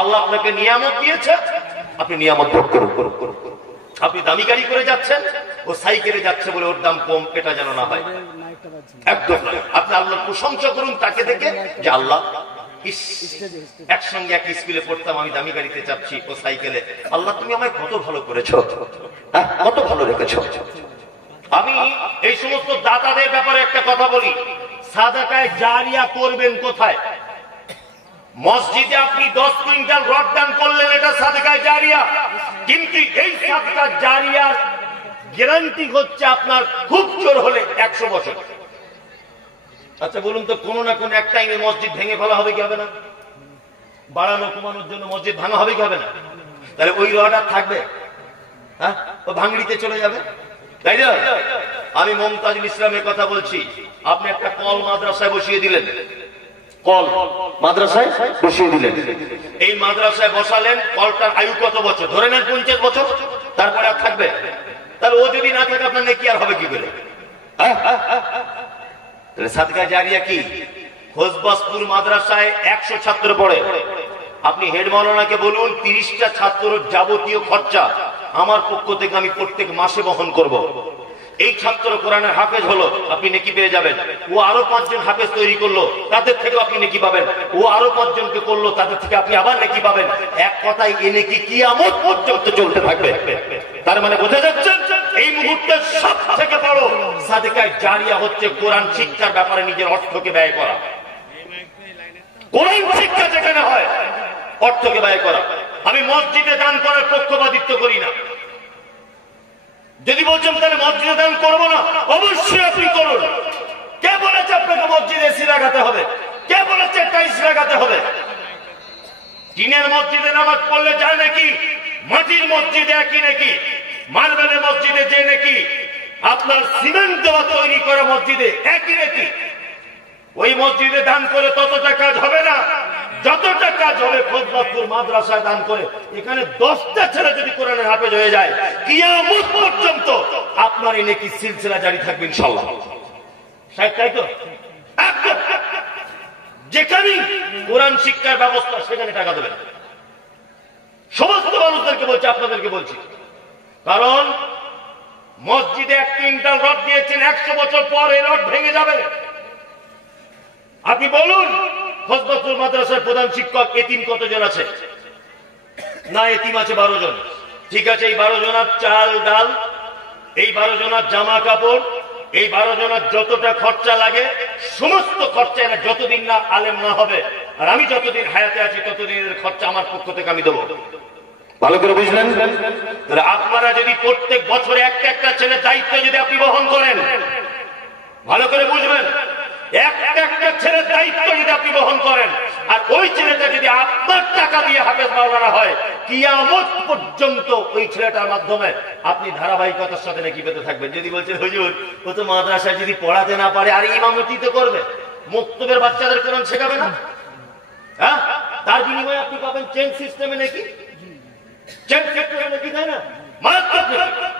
আল্লাহ আপনাকে নিয়ামত দিয়েছে, আপনি নিয়ামত ভোগ করুন। আপনি দামি গাড়ি করে যাচ্ছেন, ও সাইকেলে যাচ্ছে বলে ওর দাম কম, এটা যেন না হয়, একদম নয়। আপনি আল্লাহর প্রশংসা করুন তাকে দেখে, যে আল্লাহ একসঙ্গে এক স্কুলে পড়তাম, আমি দামি গাড়িতে যাচ্ছি, ও সাইকেলে। আল্লাহ তুমি আমায় কত ভালো করেছো, কত ভালো রেখেছো। আমি এই সমস্ত দাতাদের ব্যাপারে একটা কথা বলি, সাদাকায়ে জারিয়া করবেন কোথায়? মসজিদে আপনি 10 কুইন্টাল রড দান করলেন, এটা সাদাকায়ে জারিয়া। কিন্তু এই সাদকা জারিয়ার গ্যারান্টি হচ্ছে আপনার খুব জোর হলে 100 বছর। আচ্ছা বলুন তো, কোনো না কোনো এক টাইমে মসজিদ ভেঙে ফেলা হবে কি হবে না? বাড়ানো কমানোর জন্য মসজিদ ভাঙা হবে কি হবে না? তাহলে ওই রড আর থাকবে? হ্যাঁ, ও ভাঙড়িতে চলে যাবে, তাই না? আমি মমতাজুল ইসলামের কথা বলছি। আপনি একটা কল মাদ্রাসায় বসিয়ে দিলেন, কল মাদ্রাসায় বসিয়ে দিলেন। এই মাদ্রাসায় বসালেন, কলটার আয়ু কত বছর? ধরে নেন 50 বছর, তারপরে আর থাকবে? তাহলে ও যদি না থাকে আপনার নেকি আর হবে কি করে? সাদকা জারিয়া কি? খোঁজবাসপুর মাদ্রাসায় 100 ছাত্র পড়ে, আপনি হেড মাওলানাকে বলুন 30টা ছাত্রের যাবতীয় খরচা আমার পক্ষ থেকে আমি প্রত্যেক মাসে বহন করব। এই ছাত্র কোরআনের হাফেজ হলো, আপনি নেকি পেয়ে যাবেন। ও আরো 5 জন হাফেজ তৈরি করলো, তাদের থেকে আপনি নেকি পাবেন। ও আরো 5 জনকে করলো, তাদের থেকে আপনি আবার নেকি পাবেন। এক কথায় এ নেকি কিয়ামত পর্যন্ত চলতে থাকবে। তার মানে বোঝা যাচ্ছে এই মুহূর্তে সব থেকে বড় সাদকায়ে জারিয়া হচ্ছে কোরআন শিক্ষার ব্যাপারে নিজের অর্থকে ব্যয় করা। কোরআন শিক্ষা যেখানে হয় অর্থকে ব্যয় করা। আমি মসজিদে দান করার পক্ষপাতিত্ব করি না। যদি বলছেন তাহলে মসজিদে দান করবো না, অবশ্যই আপনি করুন। কে বলেছে আপনাকে মসজিদে এসি লাগাতে হবে? কে বলেছে টাইলস লাগাতে হবে? টিনের মসজিদে নামাজ পড়লে যায় নাকি? মাটির মসজিদে একই নাকি? মার্বেলের মসজিদে যে নাকি আপনার সিমেন্ট দেওয়া তৈরি করা মসজিদে একই নাকি? ওই মসজিদে দান করে ততটা কাজ হবে না যতটা কাজ হবে খোঁজবাসপুর মাদ্রাসায় দান করে। এখানে 10টা ছেলে যদি কোরআনের হাফেজ হয়ে যায়, কিয়ামত পর্যন্ত আপনার এই নেকি সিলসিলা জারি থাকবে ইনশাআল্লাহ। তাই তো? একদম যেখানে কোরআন শিক্ষার ব্যবস্থা সেখানে টাকা দেবেন। সমস্ত মানুষদেরকে বলছি, আপনাদেরকে বলছি, কারণ মসজিদে 1 কুইন্টাল রড দিয়েছেন, 100 বছর পর এই রড ভেঙে যাবে। আপনি বলুন খোঁজবাসপুর মাদ্রাসার প্রধান শিক্ষক এতিম কতজন আছে? না, এতিম আছে 12 জন। ঠিক আছে, এই 12 জনের চাল ডাল, এই 12 জনের জামা কাপড়, এই 12 জনের যতটা খরচা লাগে সমস্ত খরচা এরা যতদিন না আলেম না হবে আর আমি যতদিন হায়াতে আছি ততদিনের খরচা আমার পক্ষ থেকে আমি দেবো। ভালো করে বুঝলেন? আপনারা যদি প্রত্যেক বছরে একটা একটা ছেলের দায়িত্ব যদি আপনি বহন করেন, ভালো করে বুঝবেন, একটা ছেলের দায়িত্ব যদি আপনি বহন করেন আর ওই ছেলেটা যদি আপনার টাকা দিয়ে হাফেজ মাওলানা হয়, কিয়ামত পর্যন্ত ওই ছেলেটার মাধ্যমে আপনি ধারাবাহিকতার সাথে নাকি পেতে থাকবেন। যদি বলছেন হুজুর ও তো মাদ্রাসায় যদি পড়াতে না পারে, আর ইমামতি তো করবে, মুক্তবের বাচ্চাদের কোরআন শেখাবে না? হ্যাঁ, তার বিনিময়ে আপনি পাবেন চেঞ্জ সিস্টেমে নাকি, চেঞ্জ সিস্টেমে নাকি, তাই না?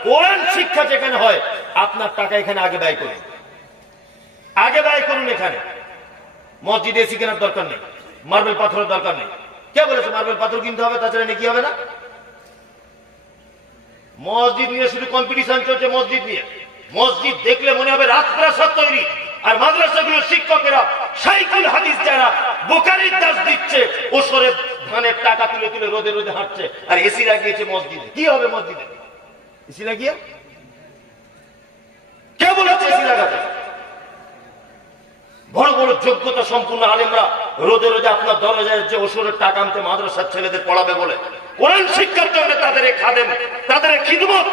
কোরআন শিক্ষা যেখানে হয় আপনার টাকা এখানে আগে ব্যয় করুন, আগে ব্যয় করুন। এখানে মসজিদে এসি কেনার দরকার নেই, মার্বেল পাথরের দরকার নেই। কে বলেছে মার্বেল পাথর কিনতে হবে, তাছাড়া নাকি হবে না? মসজিদ নিয়ে শুধু কম্পিটিশন চলছে, মসজিদ নিয়ে। মসজিদ দেখলে মনে হবে রাজপ্রাসাদ তৈরি, আর মাদ্রাসাগুলোর শিক্ষকেরা সাইকুল হাদিস যারা বোকারির দাস দিচ্ছে, ওসরে ধানের টাকা তুলে তুলে রোদে রোদে হাঁটছে, আর এসি লাগিয়েছে মসজিদে। কি হবে মসজিদে এসি লাগিয়ে? কে বলেছে এসি লাগাতে? বড় বড় যোগ্যতা সম্পূর্ণ আলেমরা রোদে রোদে আপনার দরজায় যে ওসরের টাকা আনতে মাদ্রাসার ছেলেদের পড়াবে বলে, কোরআন শিক্ষার জন্য তাদের খাদেম, তাদের খিদমত।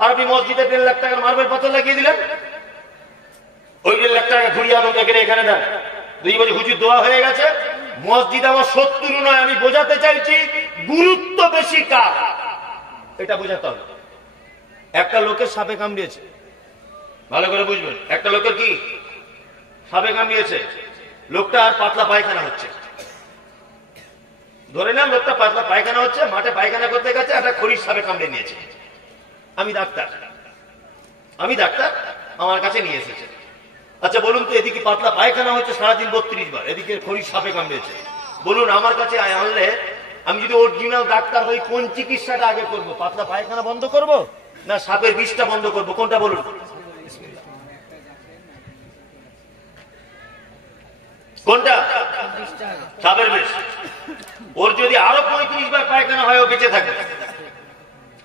আর আপনি মসজিদে 1.5 লাখ টাকার মার্বেল পাথর লাগিয়ে দিলেন, ওই 1.5 লাখ টাকা ঘুরিয়ে আনো এখানে দেন। 2 বছর হুজুর দোয়া হয়ে গেছে। মসজিদ আমার শত্রু নয়, আমি বোঝাতে চাইছি গুরুত্ব বেশি কার, এটা বোঝাতে হবে। একটা লোকের সাপে কামড়িয়েছে, ভালো করে বুঝবেন, একটা লোকের কি সাপে কামড়িয়েছে, লোকটা আর পাতলা পায়খানা হচ্ছে। ধরে নেন লোকটা পাতলা পায়খানা হচ্ছে, মাঠে পায়খানা করতে গেছে, একটা খড়ির সাপে কামড়ে নিয়েছে। আমি ডাক্তার আমার কাছে নিয়ে এসেছে। আচ্ছা বলুন তো, এদিকে পাতলা পায়খানা হচ্ছে সারাদিন 32 বার, এদিকে খড়ির সাপে কামড়েছে। বলুন আমার কাছে আনলে আমি যদি অরিজিনাল ডাক্তার হই, কোন চিকিৎসাটা আগে করব? পাতলা পায়খানা বন্ধ করব না সাপের বিষটা বন্ধ করব? কোনটা বলুন? কোনটা? সাপের বিষ। ওর যদি আরো 35 বার পায়খানা হয় ও বেঁচে থাকবে,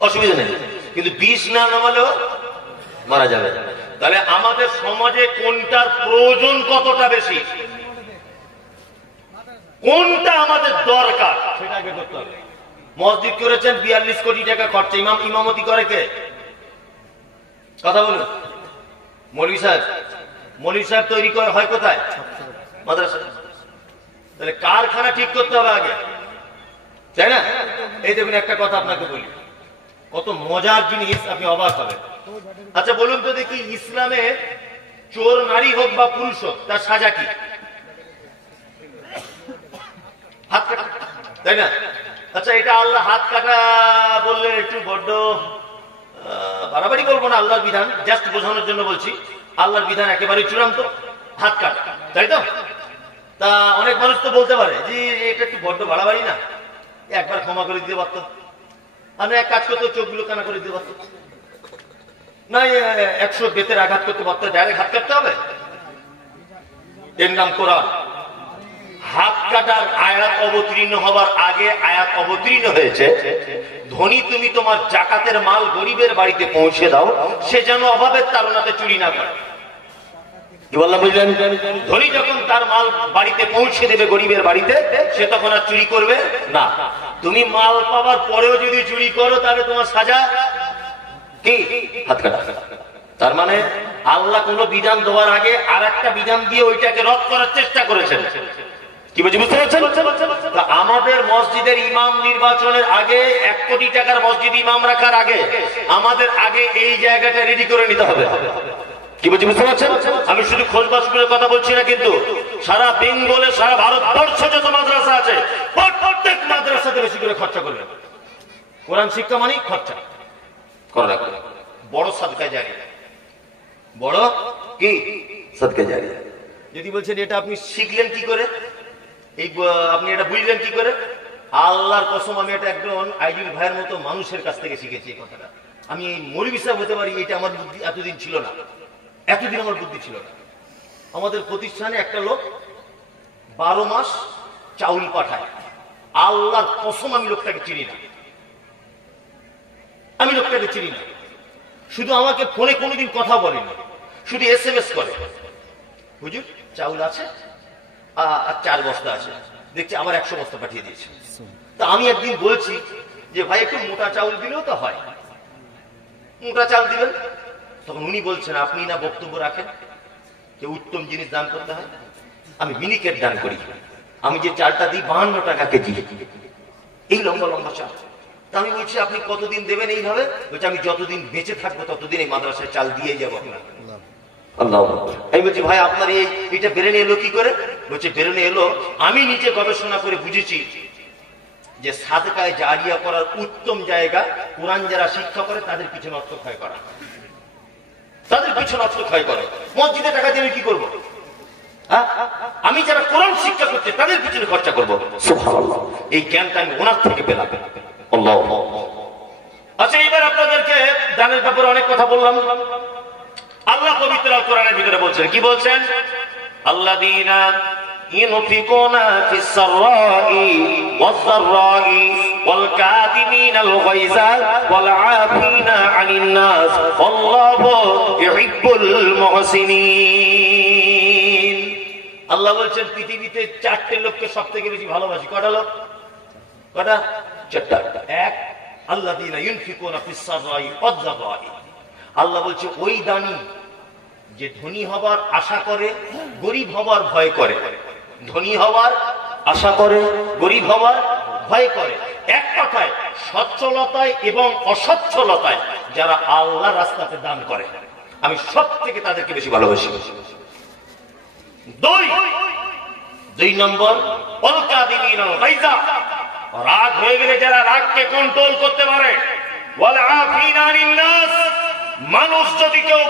অসুবিধা নেই, কিন্তু বিষ না নামালেও মারা যাবে। তাহলে আমাদের সমাজে কোনটার প্রয়োজন কতটা বেশি, কোনটা আমাদের দরকার সেটা আগে করতে হবে। মসজিদ করেছেন 42 কোটি টাকা খরচা, ইমামতি করে কে? কথা বলুন। মৌলভী সাহেব তৈরি করে হয় কোথায়? মাদ্রাসা। তাহলে কারখানা ঠিক করতে হবে আগে, তাই না? এই দেখুন একটা কথা আপনাকে বলি, কত মজার জিনিস, আপনি অবাক হবেন। আচ্ছা বলুন তো দেখি, ইসলামে চোর নারী হোক বা পুরুষ হোক তার সাজা কি? হাত কাটা, তাই না? আচ্ছা এটা আল্লাহ হাত কাটা বললে একটু বড্ড বাড়াবাড়ি বলবো না, আল্লাহর বিধান জাস্ট বোঝানোর জন্য বলছি। আল্লাহর বিধান একেবারে চূড়ান্ত, হাত কাটা, তাই তো? তা অনেক মানুষ তো বলতে পারে যে এটা একটু বড্ড বাড়াবাড়ি না, একবার ক্ষমা করে দিতে পারতো, আমি এক কাজ করতে চোখগুলো কানা করে দিতে পারতো না, 100 বেতের আঘাত করতে পারতো, ডাইরেক্ট হাত কাটতে হবে? এর নাম কোরআন। হাত কাটার আয়াত অবতীর্ণ হবার আগে আয়াত অবতীর্ণ হয়েছে, ধনী তুমি তোমার জাকাতের মাল গরিবের বাড়িতে পৌঁছে দাও, সে যেন অভাবের তাড়নাতে চুরি না করে। কি বললাম বুঝলেন? ধনী যখন তার মাল বাড়িতে পৌঁছে দেবে গরিবের বাড়িতে, সে তখন আর চুরি করবে না। তুমি মাল পাওয়ার পরেও যদি চুরি করো তাহলে তোমার সাজা কি? হাত কাটা। তার মানে আল্লাহ কোন বিধান দেওয়ার আগে আর একটা বিধান দিয়ে ওইটাকে রদ করার চেষ্টা করেছেন। কি বলছি বুঝতে পারছেন? আমাদের মসজিদের ইমাম নির্বাচনের আগে, 1 কোটি টাকার মসজিদ ইমাম রাখার আগে আমাদের আগে এই জায়গাটা রেডি করে নিতে হবে। কি বলছি বুঝতে পারছেন? আমি শুধু খোঁজবাজ করে কথা বলছি না, কিন্তু সারা বেঙ্গলে, সারা ভারতবর্ষে যত মাদ্রাসা আছে প্রত্যেক মাদ্রাসাতে বেশি করে খরচা করবে। কোরআন শিক্ষা মানে খরচা করা, বড় সাদকা জারিয়া, বড় কি সাদকা জারিয়া। যদি বলছেন এটা আপনি শিখলেন কি করে, এই আপনি এটা বুঝলেন কি করে, আল্লাহর কসম আমি এটা একজন আইজুল ভাইয়ের মতো মানুষের কাছ থেকে শিখেছি এই কথাটা। আমি এই মৌলভী সাহেব হতে পারি, এটা আমার বুদ্ধি এতদিন ছিল না, এতদিন আমার বুদ্ধি ছিল না। আমাদের প্রতিষ্ঠানে একটা লোক 12 মাস চাউল পাঠায়, আল্লাহর কসম আমি লোকটাকে চিনি না, আমি লোকটাকে চিনি না। শুধু আমাকে ফোনে কোনোদিন কথা বলেনি, শুধু SMS করে, হুজুর চাউল আছে আর 4 বস্তা আছে, দেখছি আবার 100 বস্তা পাঠিয়ে দিয়েছে। তা আমি একদিন বলছি যে ভাই একটু মোটা চাউল দিলেও তো হয়, মোটা চাউল দিবেন। তখন উনি বলছেন আপনি না বক্তব্য রাখেন যে উত্তম জিনিস দান করতে হয়, আমি মিনিকেট দান করি, আমি যে চালটা দিই 52 টাকা কেজি, এই লম্বা লম্বা চাল। তা আমি বলছি আপনি কতদিন দেবেন এইভাবে? বলছে আমি যতদিন বেঁচে থাকবো ততদিন এই মাদ্রাসায় চাল দিয়ে যাবো আপনার। আল্লাহ। আমি বলছি ভাই আপনার এইটা বেরেনে এলো কি করে? বলছে বেরেনে এলো, আমি নিজে গবেষণা করে বুঝেছি যে সাদকায়ে জারিয়া করার উত্তম জায়গা কোরআন যারা শিক্ষা করে তাদের পিছনে অর্থ ক্ষয় করা, তাদের পিছনে অর্থ ক্ষয় করে। মসজিদে টাকা দিয়ে আমি কি করবো? আমি যারা কোরআন শিক্ষা করছে তাদের পিছনে খরচা করবো। সুবহানাল্লাহ, এই জ্ঞানটা আমি ওনার থেকে পেলাম। আল্লাহ। আচ্ছা, এবার আপনাদেরকে দানের ব্যাপারে অনেক কথা বললাম। আল্লাহ পবিত্র কোরআনের ভিতরে বলছেন, কি বলছেন? আল্লাযীনা ينفقون في السراء والضراء والكاظمين الغيظ والعافين عن الناس والله يحب المحسنين। আল্লাহ বলছেন পৃথিবীতে চারটে লোককে সবথেকে বেশি ভালোবাসি। কটা লোক? কটা? চারটা। এক, আল্লাযীনা ইউনফিকুনা ফিস সাররাই ওয়াদ দাররাই। আল্লাহ বলছে ওই দানি যে ধনী হবার আশা করে, গরিব হবার ভয় করে। ধনী হওয়ার আশা করে, গরিব হওয়ার ভয় করে। এক কথায় সচ্ছলতায় এবং অসচ্ছলতায় যারা আল্লাহর রাস্তাতে দান করে, আমি সব থেকে তাদেরকে বেশি ভালোবাসি। দুই নম্বর, ওয়াল কাযিমিনাল গায়যা, রাগ হয়ে গেলে যারা রাগকে কন্ট্রোল করতে পারে। ওয়াল আফিনা আনিন নাস, মানুষ যদি কেউ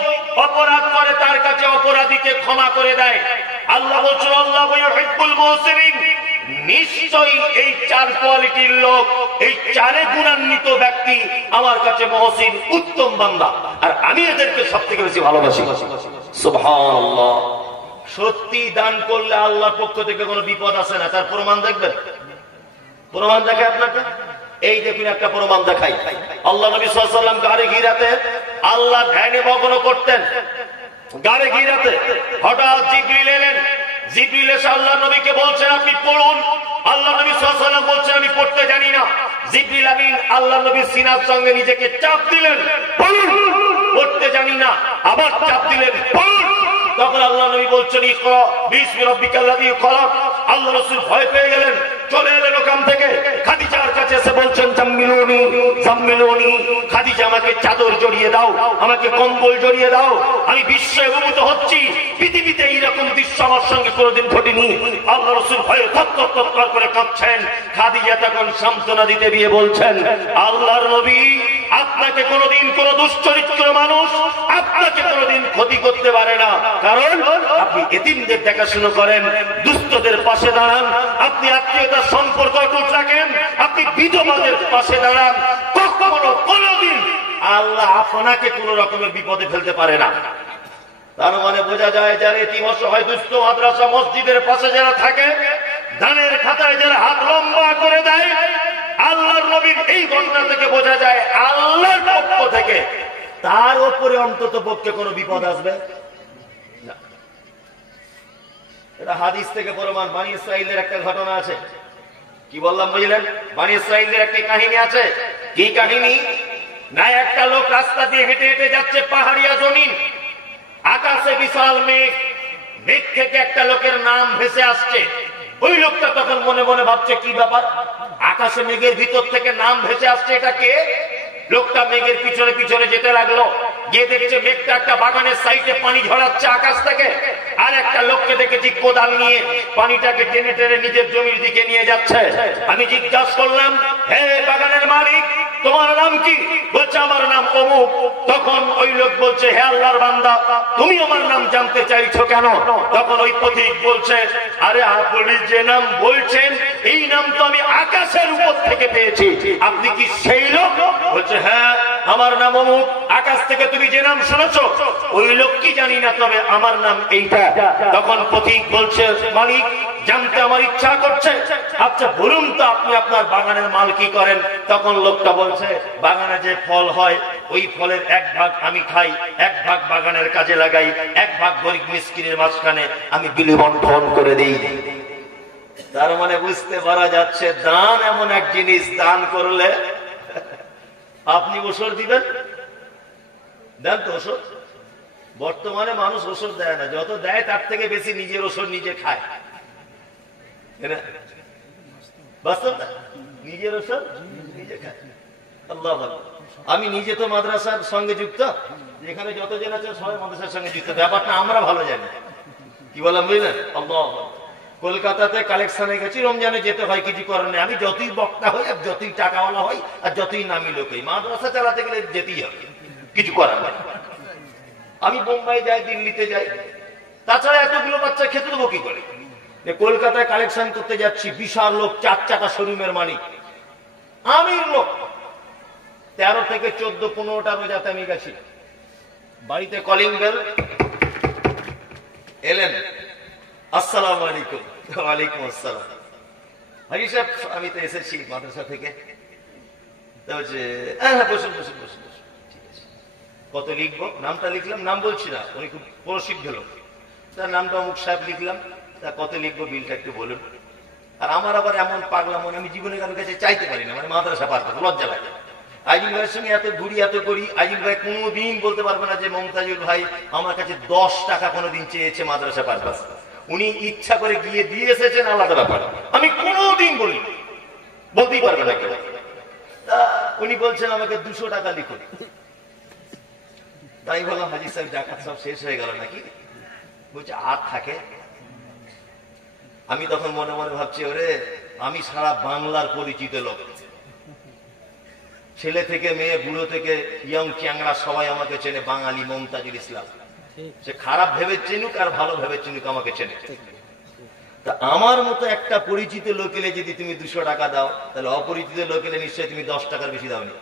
অপরাধ করে তার কাছে অপরাধীকে ক্ষমা করে দেয়। আল্লাহ বলছেন আল্লাহু ইউহিব্বুল মুহসিনিন, নিশ্চয়ই এই চার কোয়ালিটির লোক, এই চারে গুণান্বিত ব্যক্তি আমার কাছে মুহসিন, উত্তম বান্দা, আর আমি এদেরকে সবথেকে বেশি ভালোবাসি। সুবহানাল্লাহ। সত্যি দান করলে আল্লাহর পক্ষ থেকে কোনো বিপদ আসে না, তার প্রমাণ দেখবেন। প্রমাণ দেখে আপনাকে, এই দেখুন একটা প্রমাণ দেখাই। আল্লাহ নবী সাল্লাল্লাহু আলাইহি ওয়াসাল্লাম গারে গিরাতে আল্লাহ ধ্যানে মগ্ন করতেন। গারে গিরাতে হঠাৎ জিবরিল এলেন। জিবরিল এসে আল্লাহ নবীকে বলছেন আপনি পড়ুন। আল্লাহ নবী সাল্লাল্লাহু আলাইহি ওয়াসাল্লাম বলছেন আমি পড়তে জানি না। জিবরিল আমিন আল্লাহ নবীর সিনার সঙ্গে নিজেকে চাপ দিলেন, পড়ুন। পড়তে জানি না, আবার চাপ দিলেন, পড়ুন। তখন আল্লাহ নবী বলছেন ইকরা বিসমি রাব্বিকাল্লাযী খলাক। আল্লাহ রাসূল ভয় পেয়ে গেলেন, চলে এলেন ওখান থেকে খাদিজার কাছে এসে বলছেন জাম্মিলুনি জাম্মিলুনি, খাদিজা আমাকে চাদর জড়িয়ে দাও, আমাকে কম্বল জড়িয়ে দাও, আমি বিস্ময়ে অভিভূত হচ্ছি, পৃথিবীতে এইরকম দৃশ্য আমার সঙ্গে কোনোদিন ঘটেনি। আল্লাহ রাসূল ভয়ে থরথর করে কাঁপছেন। খাদিজা তখন সান্ত্বনা দিতে গিয়ে বলছেন আল্লাহর নবী, আপনাকে কোনোদিন কোন দুশ্চরিত্র মানুষ আপনাকে কোনোদিন ক্ষতি করতে পারে না, কারণ আপনি এতিমদের দেখাশোনা করেন, দুস্থদের পাশে দাঁড়ান, আপনি আত্মীয়তার সম্পর্ক অটুট রাখেন, আপনি বিধবাদের পাশে দাঁড়ান। কখনো কোনোদিন আল্লাহ আপনাকে কোন রকমের বিপদে ফেলতে পারে না। তার মানে বোঝা যায় যারা এতিম অসহায় দুস্থ মাদ্রাসা মসজিদের পাশে যারা থাকে, দানের খাতায় যারা হাত লম্বা করে দেয়, আল্লাহর নবীর এই ঘটনা থেকে বোঝা যায় আল্লাহর পক্ষ থেকে তার উপরে অন্তত পক্ষে কোনো বিপদ আসবে না। এটা হাদিস থেকে প্রমাণ। বনী ইসরাঈলের একটা ঘটনা আছে, কি বললাম বুঝলেন? বনী ইসরাঈলের একটি কাহিনী আছে। কি কাহিনী? না একটা লোক রাস্তা দিয়ে হেঁটে হেঁটে যাচ্ছে, পাহাড়িয়া জমিন, আকাশে বিশাল মেঘ, মেঘ থেকে একটা লোকের নাম ভেসে আসছে। ওই লোকটা তখন মনে মনে ভাবছে কি ব্যাপার, আকাশে মেঘের ভিতর থেকে নাম ভেসে আসছে, এটা কে? লোকটা মেঘের পিছনে পিছনে যেতে লাগলো, গিয়ে দেখছে মেঘটা একটা বাগানের সাইডে পানি ঝরাচ্ছে আকাশ থেকে, আর একটা লোককে দেখেছি কোদাল নিয়ে পানিটাকে টেনে টেনে নিজের জমির দিকে নিয়ে যাচ্ছে। আমি জিজ্ঞাসা করলাম, হে বাগানের মালিক, তোমার নাম কি? বলছে আমার নাম অমুক। তখন ওই লোক বলছে, হে আল্লাহর বান্দা, তুমি আমার নাম জানতে চাইছো কেন? তখন ওই পথিক বলছে, আরে আপনি যে নাম বলছেন এই নাম তো আমি আকাশের উপর থেকে পেয়েছি, আপনি কি সেই লোক? বলছে হ্যাঁ, আমার নাম অমুক। আকাশ থেকে তুমি যে নাম শুনেছো ওই লোক কি জানি না, তবে আমার নাম এইটা। তখন পথিক বলছে, মালিক জানতে আমার ইচ্ছা করছে, আচ্ছা বলুন তো আপনি আপনার বাগানের মাল কি করেন? তখন লোকটা বলছে, বাগানে যে ফল হয় ওই ফলের এক ভাগ আমি খাই, এক ভাগ বাগানের কাজে লাগাই, এক ভাগ গরিব মিসকিনের মাঝখানে আমি বিলি বন্টন করে দিই। তার মানে বুঝতে পারা যাচ্ছে দান এমন এক জিনিস, দান করলে আপনি ওষুধ দিবেন, দেন তো ওষুধ। বর্তমানে মানুষ ওষুধ দেয় না, যত দেয় তার থেকে বেশি নিজের ওষুধ নিজে খায়। বাস্তব না? নিজের ওষুধ নিজে খায়। আল্লাহ ভালো। আমি নিজে তো মাদ্রাসার সঙ্গে যুক্ত, যেখানে যতজন আছে সবাই মাদ্রাসার সঙ্গে যুক্ত, ব্যাপারটা আমরা ভালো জানি। কি বললাম বুঝলেন? আল্লাহ। কলকাতাতে কালেকশনে গেছি, রমজানে যেতে হয়, কিছু করার নেই। আমি যতই বক্তা হই আর যতই টাকাওয়ালা হই আর যতই নামি লোক হই, মাদ্রাসা চালাতে গেলে যেতেই হবে, কিছু করার নেই। আমি বোম্বাই যাই, দিল্লিতে যাই, তাছাড়া এতগুলো বাচ্চা খেতে দেবো কি করে? কলকাতায় কালেকশন করতে যাচ্ছি, বিশাল লোক, 4 চাকা শোরুমের মালিক, আমির লোক, 13 থেকে 14-15টা রোজাতে আমি গেছি। বাড়িতে কলিং বেল, এলেন, আসসালামু আলাইকুম। ওয়ালাইকুম আসসালাম। হাজি সাহেব, আমি তো এসেছি মাদ্রাসা থেকে। হ্যাঁ, বসুন বসুন বসুন বসুন, ঠিক আছে। কত লিখবো? নামটা লিখলাম, নাম বলছি না, উনি খুব প্রসিদ্ধ লোক, তার নামটা অমুক সাহেব লিখলাম। তা কত লিখবো, বিলটা একটু বলুন। আর আমার আবার এমন পাগলা মনে, আমি জীবনে কারোর কাছে চাইতে পারি না, মানে মাদ্রাসা পার করতে লজ্জা লাগে। আইজুল ভাইয়ের সঙ্গে এত ঘুরি, এত করি, আইজুল ভাই কোনোদিন বলতে পারবে না যে মমতাজুল ভাই আমার কাছে 10 টাকা কোনোদিন চেয়েছে মাদ্রাসা পারপাস। উনি ইচ্ছা করে গিয়ে দিয়ে এসেছেন, আলাদা ব্যাপার। আমি কোনোদিন বলি, বলতেই পারবে না কেউ। উনি বলছেন আমাকে 200 টাকা লিখুন। তাই বললাম, হাজি সাহেব জাকাত সব শেষ হয়ে গেল নাকি? বলছে আর থাকে। আমি তখন মনে মনে ভাবছি, ওরে আমি সারা বাংলার পরিচিত লোক, ছেলে থেকে মেয়ে, বুড়ো থেকে ইয়ং চ্যাংরা সবাই আমাকে চেনে, বাঙালি মমতাজুল ইসলাম। সে খারাপ ভেবে চিনুক আর ভালো ভেবে চিনুক, আমাকে চেনে। তা আমার মতো একটা পরিচিত লোকেলে যদি তুমি 200 টাকা দাও, তাহলে অপরিচিত লোকেলে নিশ্চয়ই তুমি 10 টাকার বেশি দাওনি।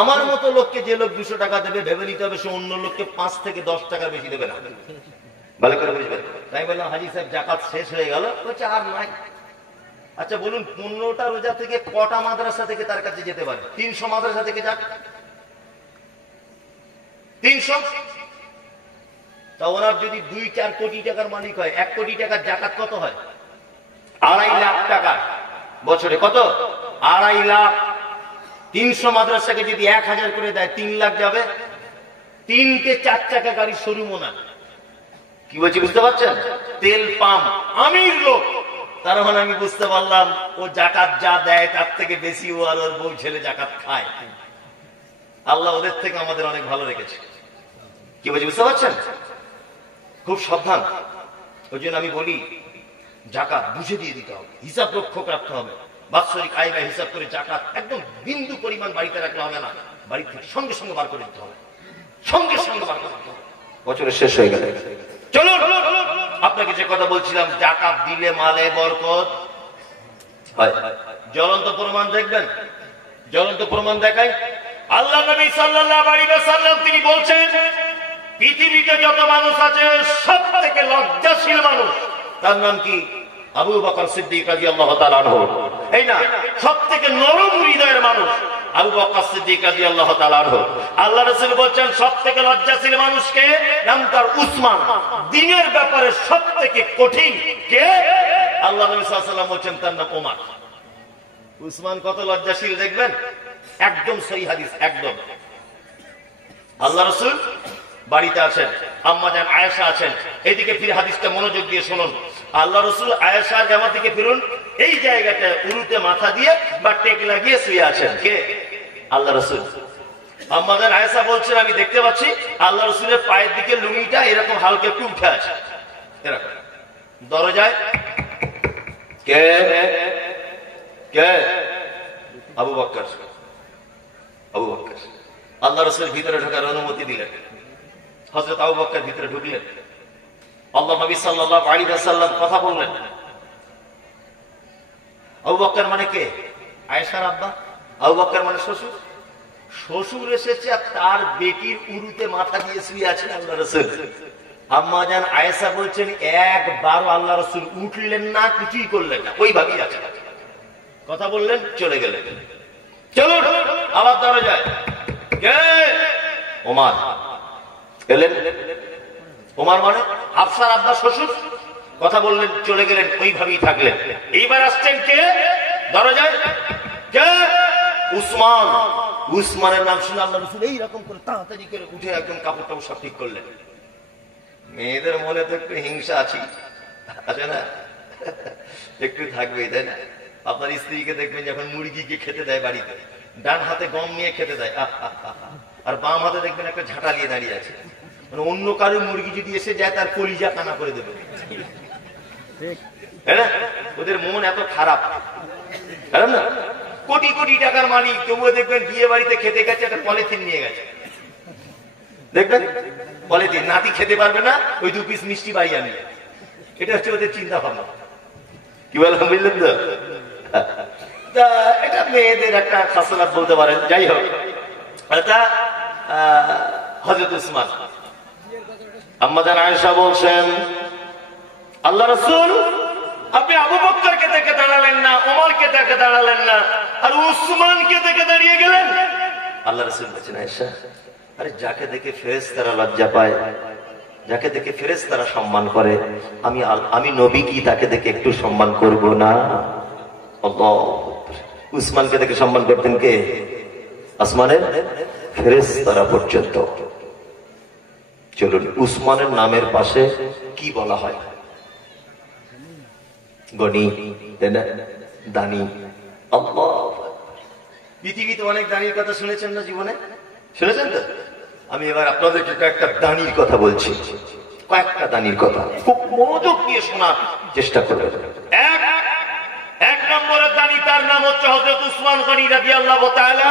আমার মতো লোককে যে লোক 200 টাকা দেবে, ভেবে নিতে হবে সে অন্য লোককে 5 থেকে 10 টাকার বেশি দেবে না। ভালো করে বুঝবেন। তাই বললাম, হাজি সাহেব জাকাত শেষ হয়ে গেল। বলছে আর নাই। আচ্ছা বলুন, 15টা রোজা থেকে কটা মাদ্রাসা থেকে তার কাছে যেতে পারে? 300 মাদ্রাসা থেকে যাক, 300। তা ওনার যদি 2-4 কোটি টাকার মালিক হয়, 1 কোটি টাকার জাকাত কত হয়? 2.5 লাখ টাকা বছরে। কত? 2.5 লাখ। 300 মাদ্রাসাকে যদি 1000 করে দেয়, 3 লাখ যাবে। 3টে 4 চাকা গাড়ি শোরুম ওনার। কি বলছি বুঝতে পারছেন? তেল পাম্প, আমির লোক। তার মানে আমি বুঝতে পারলাম ও জাকাত যা দেয় তার থেকে বেশি ও আর ওর বউ ছেলে জাকাত খায়। আল্লাহ ওদের থেকে আমাদের অনেক ভালো রেখেছে। কি বলছি বুঝতে পারছেন? খুব সাবধান। ওই জন্য আমি বলি, জাকাত বুঝে দিয়ে দিতে হবে, হিসাব রক্ষক রাখতে হবে। বাৎসরিক আয় ব্যয় হিসাব করে জাকাত একদম বিন্দু পরিমাণ বাড়িতে রাখলে হবে না, বাড়ি থেকে সঙ্গে সঙ্গে বার করে দিতে হবে, সঙ্গে সঙ্গে বার করে দিতে হবে। বছরের শেষ হয়ে গেলে চলুন, আপনাকে যে কথা বলছিলাম, জাকাত দিলে মালে বরকত হয়। জ্বলন্ত প্রমাণ দেখবেন, জ্বলন্ত প্রমাণ দেখাই। আল্লাহ নবী সাল্লাল্লাহু আলাইহি ওয়াসাল্লাম তিনি বলছেন, পৃথিবীতে যত মানুষ আছে সব থেকে লজ্জাশীল মানুষ তার নাম কি? আবু বকর সিদ্দিক রাদিয়াল্লাহু তাআলা আনহু। এই না, সব থেকে নরম হৃদয়ের মানুষ আবু বকর সিদ্দিক রাদিয়াল্লাহু তাআলা আনহু। আল্লাহ রাসূল বলেন সব থেকে লজ্জাশীল মানুষকে নাম তার উসমান। দ্বীনের ব্যাপারে সব থেকে কঠিন কে? আল্লাহ নবী সাল্লাল্লাহু আলাইহি ওয়াসাল্লাম বলেন তার নাম ওমর। উসমান কত লজ্জাশীল দেখবেন, একদম সহিহ হাদিস, একদম। আল্লাহ রাসূল বাড়িতে আছেন, আম্মা জান আয়েশা আছেন, এইদিকে ফিরে হাদিসটা মনোযোগ দিয়ে শুনুন। আল্লাহ রাসূল আয়েশার জামার দিকে ফিরুন, এই জায়গাটা উরুতে মাথা দিয়ে বা টেক লাগিয়ে শুয়ে আছেন। কে? আল্লাহ রাসূল। আম্মা জান আয়েশা বলছেন, আমি দেখতে পাচ্ছি আল্লাহ রাসূলের পায়ের দিকে লুঙ্গিটা এরকম হালকা একটু উঠে আছে, এরকম। দরজায় কে? কে? আবু বকর। আবু বকর। আল্লাহ রাসূল ভিতরে ঢোকার অনুমতি দিলেন। হযরত আবু বকর ভিতরে ঢুকলেন। আল্লাহ নবী সাল্লাল্লাহু আলাইহি ওয়াসাল্লাম কথা বললেন। আবু বকর মানে কে? আয়েশার আব্বা। আবু বকর মানে শ্বশুর। শ্বশুর এসেছে আর তার বেটির উরুতে মাথা দিয়ে শুয়ে আছেন আল্লাহ রাসূল। আম্মা জান আয়েশা বলছেন, একবারও আল্লাহ রাসূল উঠলেন না, কিছুই করলেন না, ওইভাবেই আছেন। কথা বললেন, চলে গেলেন। চলুন আবার দরজায় কে? ওমর। এলেন। ওমর মানে হাফসার আব্বা, শ্বশুর। কথা বললেন, চলে গেলেন, ওইভাবেই থাকলেন। এইবার আসছেন কে? দরজায় কে? উসমান। উসমানের নাম শুনে আল্লাহ রাসূল এইরকম করে তাড়াতাড়ি করে উঠে একদম কাপড় টাপড় সব ঠিক করলেন। মেয়েদের মনে তো একটু হিংসা আছে না, একটু থাকবেই, তাই না? আপনার স্ত্রীকে দেখবেন যখন মুরগিকে খেতে দেয় বাড়িতে, ডান হাতে গম নিয়ে খেতে দেয়, আর বাম হাতে দেখবেন একটা ঝাঁটা নিয়ে দাঁড়িয়ে আছে। মানে অন্য কারো মুরগি যদি এসে যায় তার কলিজা কানা করে দেবে। ওদের মন এত খারাপ না? কোটি কোটি টাকার মালিক, তবুও দেখবেন বিয়ে বাড়িতে খেতে গেছে একটা পলিথিন নিয়ে গেছে, দেখবেন পলিথিন, নাতি খেতে পারবে না, ওই 2 পিস মিষ্টি বাড়ি আনি। এটা হচ্ছে ওদের চিন্তা ভাবনা। কি বললাম বুঝলেন তো? এটা মেয়েদের একটা খাসলাত বলতে পারেন। যাই হোক, এটা হযরত উসমান। আম্মাজান আয়েশা বলছেন, আল্লাহ রাসূল আপনি আবু বকরকে দেখে দাঁড়ালেন না, ওমরকে দেখে দাঁড়ালেন না, আর উসমানকে দেখে দাঁড়িয়ে গেলেন। আল্লাহ রাসূল বলেছেন, আয়েশা আরে যাকে দেখে ফেরেশতারা লজ্জা পায়, যাকে দেখে ফেরেশতারা সম্মান করে, আমি নবী কি তাকে দেখে একটু সম্মান করব না? আল্লাহ, উসমানকে দেখে সম্মান করতেন কে? আসমানের ফেরেশতারা পর্যন্ত। চলুন, উসমানের নামের পাশে কি বলা হয়? গনি, দানি। পৃথিবীতে অনেক দানির কথা শুনেছেন না জীবনে? শুনেছেন তো? আমি এবার আপনাদেরকে কয়েকটা দানির কথা বলছি, কয়েকটা দানির কথা খুব মনোযোগ দিয়ে শোনার চেষ্টা করবেন। এক নম্বরের দানি, তার নাম হচ্ছে হযরত উসমান গনি রাদিয়াল্লাহু তাআলা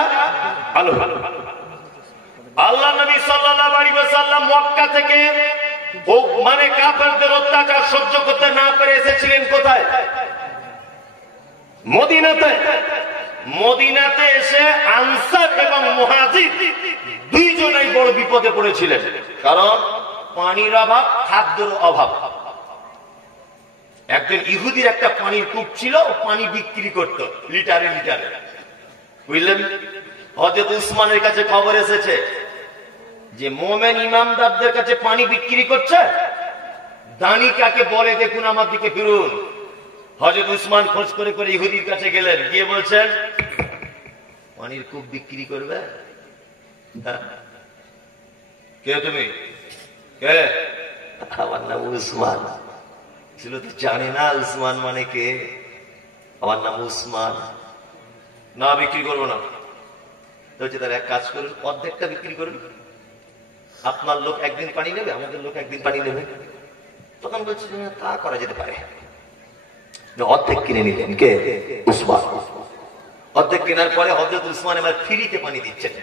আনহু। আল্লাহ নবী সাল্লাল্লাহু আলাইহি ওয়াসাল্লাম মক্কা থেকে মানে কাফেরদের অত্যাচার সহ্য করতে না পেরে এসেছিলেন কোথায়? মদিনাতে। মদিনাতে এসে আনসার এবং মুহাজির দুইজনেই বড় বিপদে পড়েছিলেন, কারণ পানির অভাব, খাদ্যের অভাব। একজন ইহুদির একটা পানির কূপ ছিল, পানি বিক্রি করত লিটারে লিটারে, বুঝলেন? হযরত উসমানের কাছে খবর এসেছে যে মোমেন ইমামদারদের কাছে পানি বিক্রি করছে, দানি কাকে বলে দেখুন, আমার দিকে ফিরুন। হযরত উসমান খোঁজ করে করে ইহুদির কাছে গেলেন, গিয়ে বলছেন পানির কূপ বিক্রি করবে? কে তুমি? কে? আমার নাম উসমান। ছিল তো জানে না উসমান মানে কে। আমার নাম উসমান। না, বিক্রি করবো না। বলছে তার এক কাজ করুন, অর্ধেকটা বিক্রি করুন। আপনার লোক একদিন পানি নেবে, আমাদের লোক একদিন পানি নেবে। তখন বলছে তা করা যেতে পারে। অর্ধেক কিনে নিলেন কে? উসমান। অর্ধেক কেনার পরে হযরত উসমান এবার ফ্রিতে পানি দিচ্ছেন।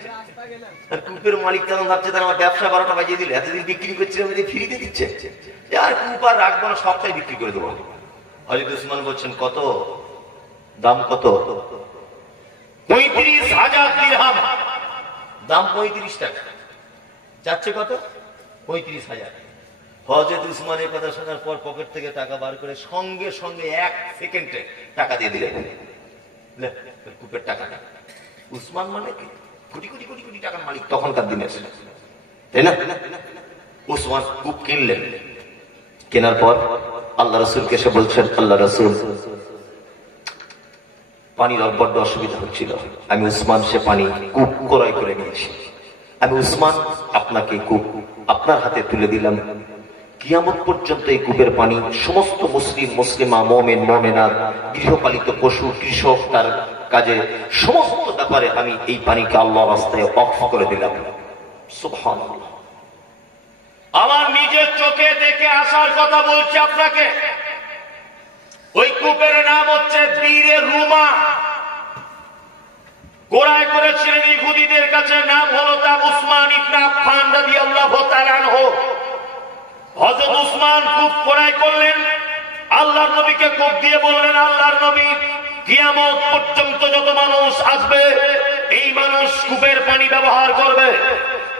আর কূপের মালিক তখন ভাবছে তার আমার ব্যবসা 12টা বাজিয়ে দিল, এতদিন বিক্রি করছিলাম, ফ্রিতে দিচ্ছে, আর কূপ আর রাখবো না, সবটাই বিক্রি করে দেবো। হযরত উসমান বলছেন কত? দাম কত? 35,000 দিরহাম। দাম 35 টাকা। যাচ্ছে কত? 35,000। হযরত উসমানের কথা শোনার পর পকেট থেকে টাকা বার করে সঙ্গে সঙ্গে 1 সেকেন্ডে টাকা দিয়ে দিলেন। কূপের টাকাটা। উসমান মানে কি? কোটি কোটি কোটি কোটি টাকার মালিক তখনকার দিনে, তাই না? উসমান কূপ কিনলেন। কেনার পর আল্লাহ রাসূলকে এসে বলছেন, আল্লাহ রাসূল পানির বড্ড অসুবিধা হচ্ছিল, আমি উসমান সে পানি কূপ ক্রয় করে নিয়েছি। আমি উসমান আপনাকে কূপ আপনার হাতে তুলে দিলাম। কিয়ামত পর্যন্ত এই কূপের পানি সমস্ত মুসলিম, মুসলিমা, মুমিন, মুমিনাত, গৃহপালিত পশু, কৃষক, তার কাজে সমস্ত ব্যাপারে আমি এই পানিকে আল্লাহর রাস্তায় ওয়াকফ করে দিলাম। সুবহানাল্লাহ। আমার নিজের চোখে দেখে আসার কথা বলছি আপনাকে। ওই কূপের নাম হচ্ছে বীরে রুমা। ক্রয় করেছিলেন ইহুদিদের কাছে, নাম হলো তা উসমান ইবনে আফফান রাদিয়াল্লাহু তাআলা আনহু। হযরত উসমান কূপ ক্রয় করলেন, আল্লাহর নবীকে কূপ দিয়ে বললেন, আল্লাহর নবী কিয়ামত পর্যন্ত যত মানুষ আসবে এই মানুষ কূপের পানি ব্যবহার করবে।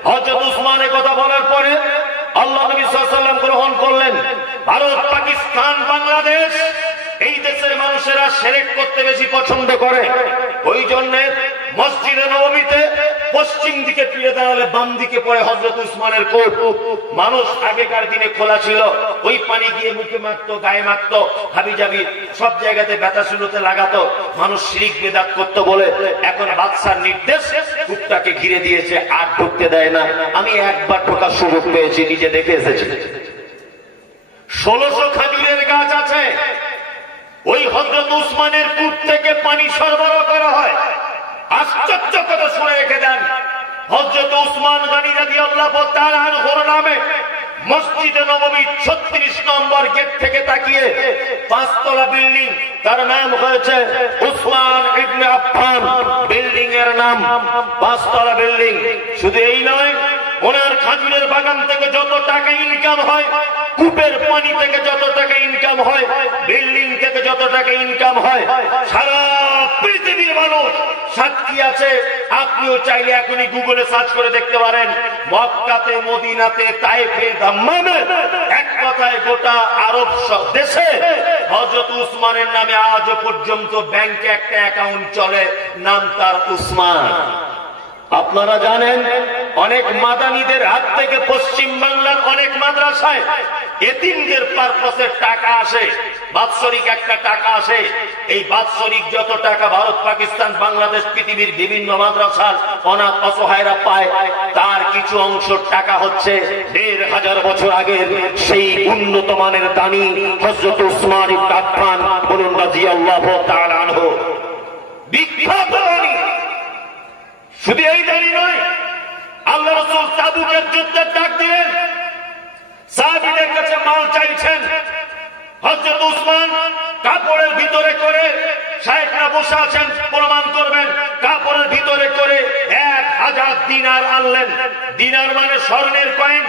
হযরত উসমানের কথা বলার পরে আল্লাহ নবী সাল্লাল্লাহু আলাইহি ওয়াসাল্লাম গ্রহণ করলেন। ভারত, পাকিস্তান, বাংলাদেশ এই দেশের মানুষেরা শিরক করতে বেশি পছন্দ করে। ওই জন্য মসজিদে নববীতে পশ্চিম দিকে ফিরে দাঁড়ালে বাম দিকে পড়ে হযরত উসমানের কূপ। মানুষ আগেকার দিনে খোলা ছিল, ওই পানি গিয়ে মুখে মাখতো, গায়ে মাখতো, হাবিজাবি সব জায়গাতে ব্যথা শুলোতে লাগাতো। মানুষ শিরক বিদআত করতো বলে এখন বাদশার নির্দেশ কূপটাকে ঘিরে দিয়েছে, আর ঢুকতে দেয় না। আমি একবার ঢোকার সুযোগ পেয়েছি, নিজে দেখে এসেছি। 1600 খেজুরের গাছ আছে। ওই হযরত উসমানের কূপ থেকে পানি সরবরাহ করা হয়। আশ্চর্য কথা শুনে রেখে দেন, হযরত উসমান গনি রাদিয়াল্লাহু তাআলা আনহুর নামে মসজিদে নববী 36 নম্বর গেট থেকে তাকিয়ে 5 তলা বিল্ডিং, তার নাম হয়েছে উসমান ইবনে আফফান। বিল্ডিং এর নাম 5 তলা বিল্ডিং। শুধু এই নয়, ওনার খাজুরের বাগান থেকে যত টাকা ইনকাম হয়, কূপের পানি থেকে যত টাকা ইনকাম হয়, বিল্ডিং থেকে যত টাকা ইনকাম হয়, সারা পৃথিবীর মানুষ সাক্ষী আছে। আপনিও চাইলে এখনই গুগলে সার্চ করে দেখতে পারেন, মক্কাতে, মদিনাতে, তায়েফে, দাম্মামে, এক কথায় গোটা আরব দেশে হযরত উসমানের নামে আজও পর্যন্ত ব্যাংকে একটা অ্যাকাউন্ট চলে, নাম তার উসমান। আপনারা জানেন, অনেক মাদানীদের হাত থেকে পশ্চিম বাংলার অনেক মাদ্রাসায় এতিমদের পারপাসে টাকা আসে, বাৎসরিক একটা টাকা আসে। এই বাৎসরিক যত টাকা ভারত, পাকিস্তান, বাংলাদেশ, পৃথিবীর বিভিন্ন মাদ্রাসার অনাথ অসহায়রা পায়, তার কিছু অংশ টাকা হচ্ছে 1500 বছর আগের সেই উন্নত মানের দানি হযরত উসমান ইবনে আফফান, বলুন রাদিয়াল্লাহু তাআলা আনহু, বিখ্যাত দানি। শুধু এই দানি নয়, আল্লাহ রাসূল তাবুকের যুদ্ধের ডাক দিলেন, সাহাবীদের কাছে মাল চাইছেন। হযরত উসমান কাপড়ের ভিতরে করে, শায়েখরা বসে আছেন প্রমাণ করবেন, কাপড়ের ভিতরে করে 1000 দিনার আনলেন। দিনার মানে স্বর্ণের কয়েন,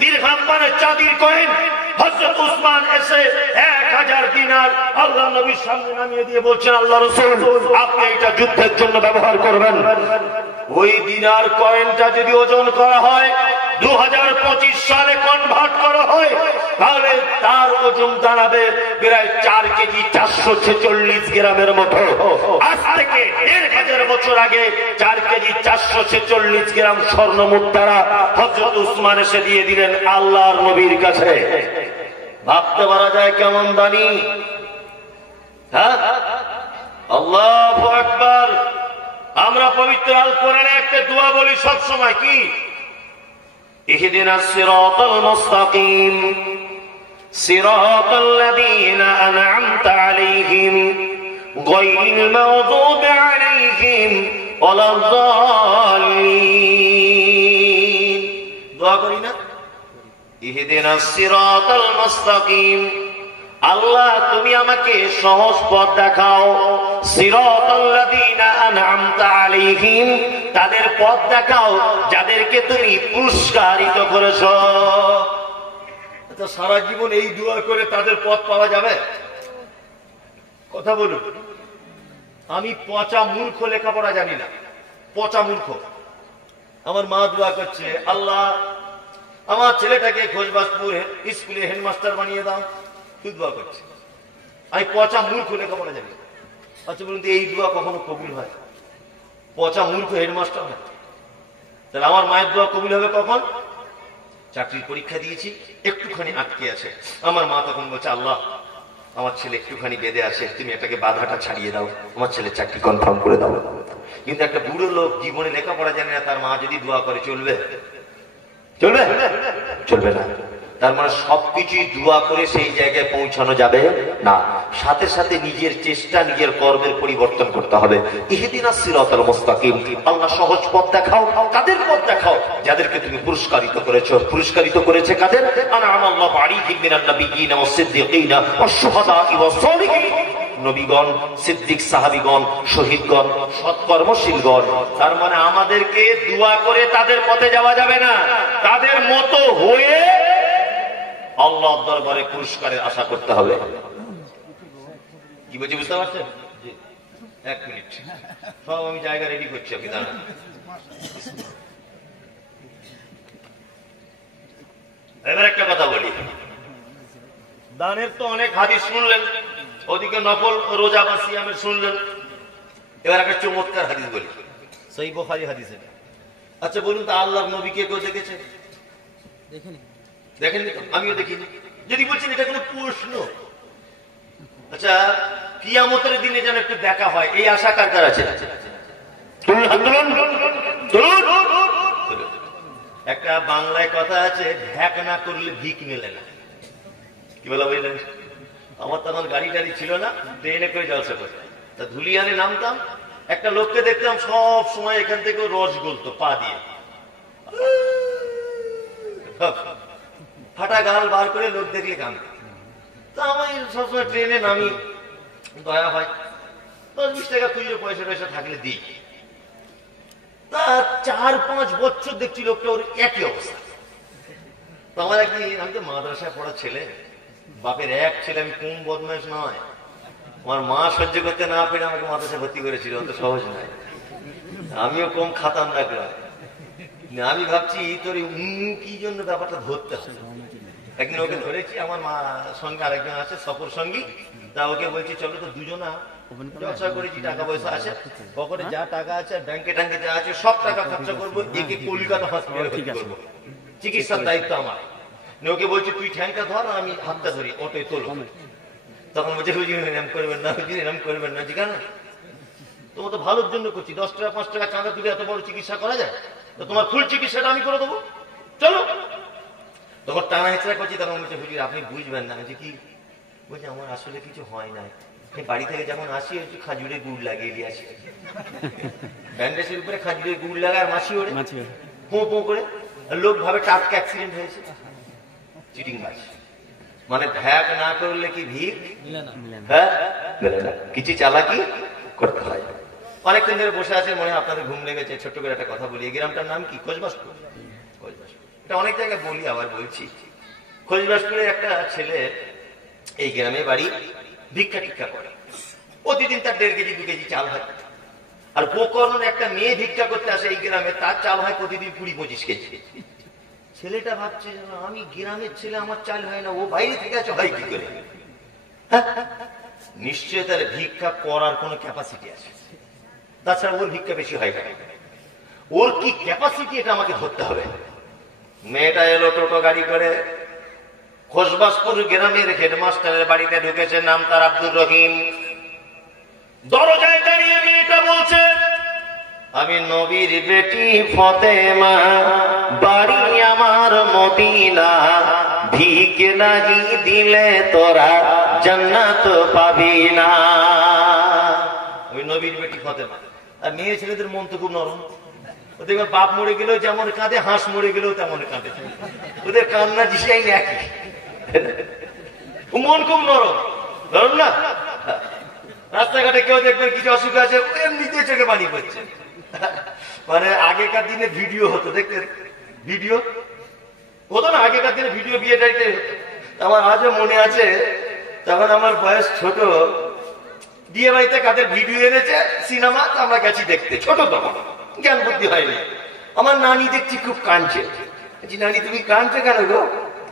দিরহাম মানে চাঁদির কয়েন। হযরত উসমান এসে 1000 দিনার আল্লাহ নবীর সামনে নামিয়ে দিয়ে বলছেন, আল্লাহ রাসূল, আপনি এটা যুদ্ধের জন্য ব্যবহার করবেন। ওই দিনার কয়েনটা যদি ওজন করা হয়, 2025 সালে কনভার্ট করা হয়, তাহলে তার ওজন দাঁড়াবে প্রায় 4 কেজি 446 গ্রামের মতো। আজ থেকে 1500 বছর আগে 4 কেজি 446 গ্রাম স্বর্ণ মুদ্রা হযরত উসমান এসে দিয়ে দিলেন আল্লাহর নবীর কাছে। ভাবতে পারা যায় কেমন দানি? হ্যাঁ, আল্লাহু আকবার। আমরা পবিত্র আল কোরআনে একটা দোয়া বলি সব সময়, কি? ইহদিনাস সিরাতাল মুস্তাকিম সিরাতাল লাযীনা আন'আমতা আলাইহিম গায়রিল মাগদুবি আলাইহিম ওয়ালাদ-দাল্লিন। দোয়া করি না, ইহদিনাস সিরাতাল মুস্তাকিম, আল্লাহ তুমি আমাকে সহজ পথ দেখাও। সিরাতাল লাযীনা আন'আমতা আলাইহিম, তাদের পথ দেখাও যাদেরকে তুমি পুরস্কারিত করেছো। তো সারা জীবন এই দোয়া করে তাদের পথ পাওয়া যাবে? কথা বলুন। আমি পচা মূর্খ, লেখাপড়া জানি না, পচা মূর্খ। আমার মা দোয়া করছে, আল্লাহ আমার ছেলেটাকে খোঁজবাজপুর স্কুলে হেডমাস্টার বানিয়ে দাও। তুই দোয়া করছে, আমি পচা মূর্খ, লেখাপড়া জানি। আচ্ছা বলুন তো, এই দোয়া কখনো কবুল হয়? পচা মূর্খ হেডমাস্টার হয়। তাহলে আমার মায়ের দোয়া কবুল হবে কখন? চাকরির পরীক্ষা দিয়েছি, একটুখানি আটকে আছে। আমার মা তখন বলছে, আল্লাহ আমার ছেলে একটুখানি বেঁধে আসে, তুমি এটাকে বাধাটা ছাড়িয়ে দাও, আমার ছেলে চাকরি কনফার্ম করে দাও। কিন্তু একটা বুড়ো লোক জীবনে লেখাপড়া জানে না, তার মা যদি দোয়া করে চলবে? চলবে? চলবে না। তার মানে সবকিছুই দোয়া করে সেই জায়গায় পৌঁছানো যাবে না, সাথে সাথে নিজের চেষ্টা, নিজের কর্মের পরিবর্তন করতে হবে। ইহদিনাস সিরাতাল মুস্তাকিম, আল্লাহ সহজ পথ দেখাও। কাদের পথ দেখাও? যাদেরকে তুমি পুরস্কারিত করেছো। পুরস্কারিত করেছে কাদের? আন'আমাল্লাহু আলাইহিম মিনান নাবিয়্যিনা ওয়াস সিদ্দীকিনা ওয়াস শুহাদা'i ওয়াস সালিহিন, নবীগণ, সিদ্দিক, সাহাবীগণ, শহীদগণ, সৎকর্মশীলগণ। তার মানে আমাদেরকে দোয়া করে তাদের পথে যাওয়া যাবে না, তাদের মতো হয়ে আল্লাহর দরবারে পুরস্কারের আশা করতে হবে। কি বলছি বুঝতে পারছেন? 1 মিনিট, সব আমি জায়গা রেডি করছি, আপনি দাঁড়ান। এবার একটা কথা বলি, দানের তো অনেক হাদিস শুনলেন, ওদিকে নফল রোজা বা সিয়ামের শুনলেন। এবার একটা চমৎকার হাদিস বলি, সহিহ বুখারী হাদিস। আচ্ছা বলুন তো, আল্লাহর নবীকে কেউ দেখেছে? দেখেননি তো, আমিও দেখিনি। যদি বলছেন এটা কোনো প্রশ্ন, আচ্ছা কিয়ামতের দিনে যেন একটু দেখা হয়, এই আশা কার কার আছে? একটা বাংলায় কথা আছে, ঢ্যাক না করলে ভিক মেলে না। কি বলা বুঝলেন? আমার তখন গাড়ি টাড়ি ছিল না, ট্রেনে করে জলসা করতাম। তা ধুলিয়ানে নামতাম, একটা লোককে দেখতাম সব সময় এখান থেকে রস গলতো পা দিয়ে, ফাটা গাল বার করে লোক দেখলে কাঁদে। তা আমি সবসময় ট্রেনে নামি, দয়া হয় 10-20 টাকা খুঁজে পয়সা টয়সা থাকলে দিই। তা 4-5 বছর দেখছি লোকটা ওর একই অবস্থা। তো আমার একদিন, আমি তো মাদ্রাসায় পড়া ছেলে, বাপের এক ছেলে, আমি কম বদমাইশ নয়। আমার মা সহ্য করতে না পেরে আমাকে মাদ্রাসায় ভর্তি করেছিল, অত সহজ নয়। আমিও কম খাতাম রাখলাম। আমি ভাবছি তোর কি জন্য ব্যাপারটা ধরতে হবে। একদিন ওকে ধরেছি, আমার মা সঙ্গে আরেকজন আছে সফর সঙ্গী, তা ওকে বলছি চলো তো দুজনা ব্যবসা করেছি, টাকা পয়সা আছে, পকেটে যা টাকা আছে ব্যাংকে ট্যাঙ্কে যা আছে সব টাকা খরচা করবো, একে কলকাতা হসপিটালে ভর্তি করবো, চিকিৎসার দায়িত্ব আমার। ওকে বলছি তুই ঠ্যাংটা ধর, আমি হাতটা ধরি, অটোয় তোলো। তখন বলছে হুজুর এরম করবেন না, হুজুর এরম করবেন না। কেন? তোমার তো ভালোর জন্য করছি, 10 টাকা 5 টাকা চাঁদা তুলে এত বড় চিকিৎসা করা যায়? তো তোমার ফুল চিকিৎসাটা আমি করে দেবো, চলো। তখন টানা হেঁচড়া করছি, তখন বলছে হুজুর আপনি বুঝবেন না। যে কি? বলছে আমার আসলে কিছু হয় না, বাড়ি থেকে যখন আসি একটু খাজুরের গুড় লাগিয়ে দিয়ে আসি, ব্যান্ডেজের উপরে খাজুরের গুড় লাগায়, আর মাছি ওড়ে পো পো করে, লোক ভাবে টাটকা অ্যাক্সিডেন্ট হয়েছে। চিটিং মাছ মানে ভ্যাক না করলে কি ভিড়? হ্যাঁ, কিছু চালাকি করতে হয়। অনেকক্ষণ ধরে বসে আছে, মনে হয় আপনাদের ঘুম লেগেছে। ছোট্ট করে একটা কথা বলি, এই গ্রামটার নাম কি? খোঁজবাসপুর। এটা অনেক জায়গায় বলি, আবার বলছি। খোঁজবাসপুরে একটা ছেলে এই গ্রামে বাড়ি, ভিক্ষা টিক্ষা করে, প্রতিদিন তার 1.5 কেজি 2 কেজি চাল হয়। আর গোকর্ণ একটা মেয়ে ভিক্ষা করতে আসে এই গ্রামে, তার চাল হয় প্রতিদিন 20-25 কেজি। ছেলেটা ভাবছে আমি গ্রামের ছেলে, আমার চাল হয় না, ও বাইরে থেকে আছে, হয় কি করে? নিশ্চয় তার ভিক্ষা করার কোন ক্যাপাসিটি আছে, তাছাড়া ওর ভিক্ষা বেশি হয় না। ওর কি ক্যাপাসিটি এটা আমাকে ধরতে হবে। মেয়েটা এলো টোটো গাড়ি করে, খোশবাসপুর গ্রামের হেডমাস্টারের বাড়িতে ঢুকেছে, নাম তার আব্দুর রহিম। দরজায় দাঁড়িয়ে মেয়েটা বলছে আমি নবীর বেটি ফতেমা, বাড়ি আমার মদিনা, ভিক নাহি দিলে তোরা জান্নাত পাবি না। ওই নবীর বেটি ফতেমা। আর মেয়ে ছেলেদের মন তো খুব নরম, ওদের বাপ মরে গেলেও যেমন কাঁদে, হাঁস মরে গেলেও তেমন কাঁদে, ওদের কান্না জিসাই একই, মন খুব নরম। নরম না? রাস্তাঘাটে কেউ দেখবেন কিছু অসুখ আছে, এমনিতে চোখে পানি পড়ছে। মানে আগেকার দিনে ভিডিও হতো, দেখতেন ভিডিও হতো না? আগেকার দিনে ভিডিও বিয়ে টাইতে আমার আজও মনে আছে। তখন আমার বয়স ছোট, বিয়ে বাড়িতে কাদের ভিডিও এনেছে সিনেমা, আমরা গেছি দেখতে, ছোট তখন, জ্ঞান বুদ্ধি হয়নি। আমার নানি দেখছি খুব কাঁদছে। নানি তুমি কাঁদছো কেন গো?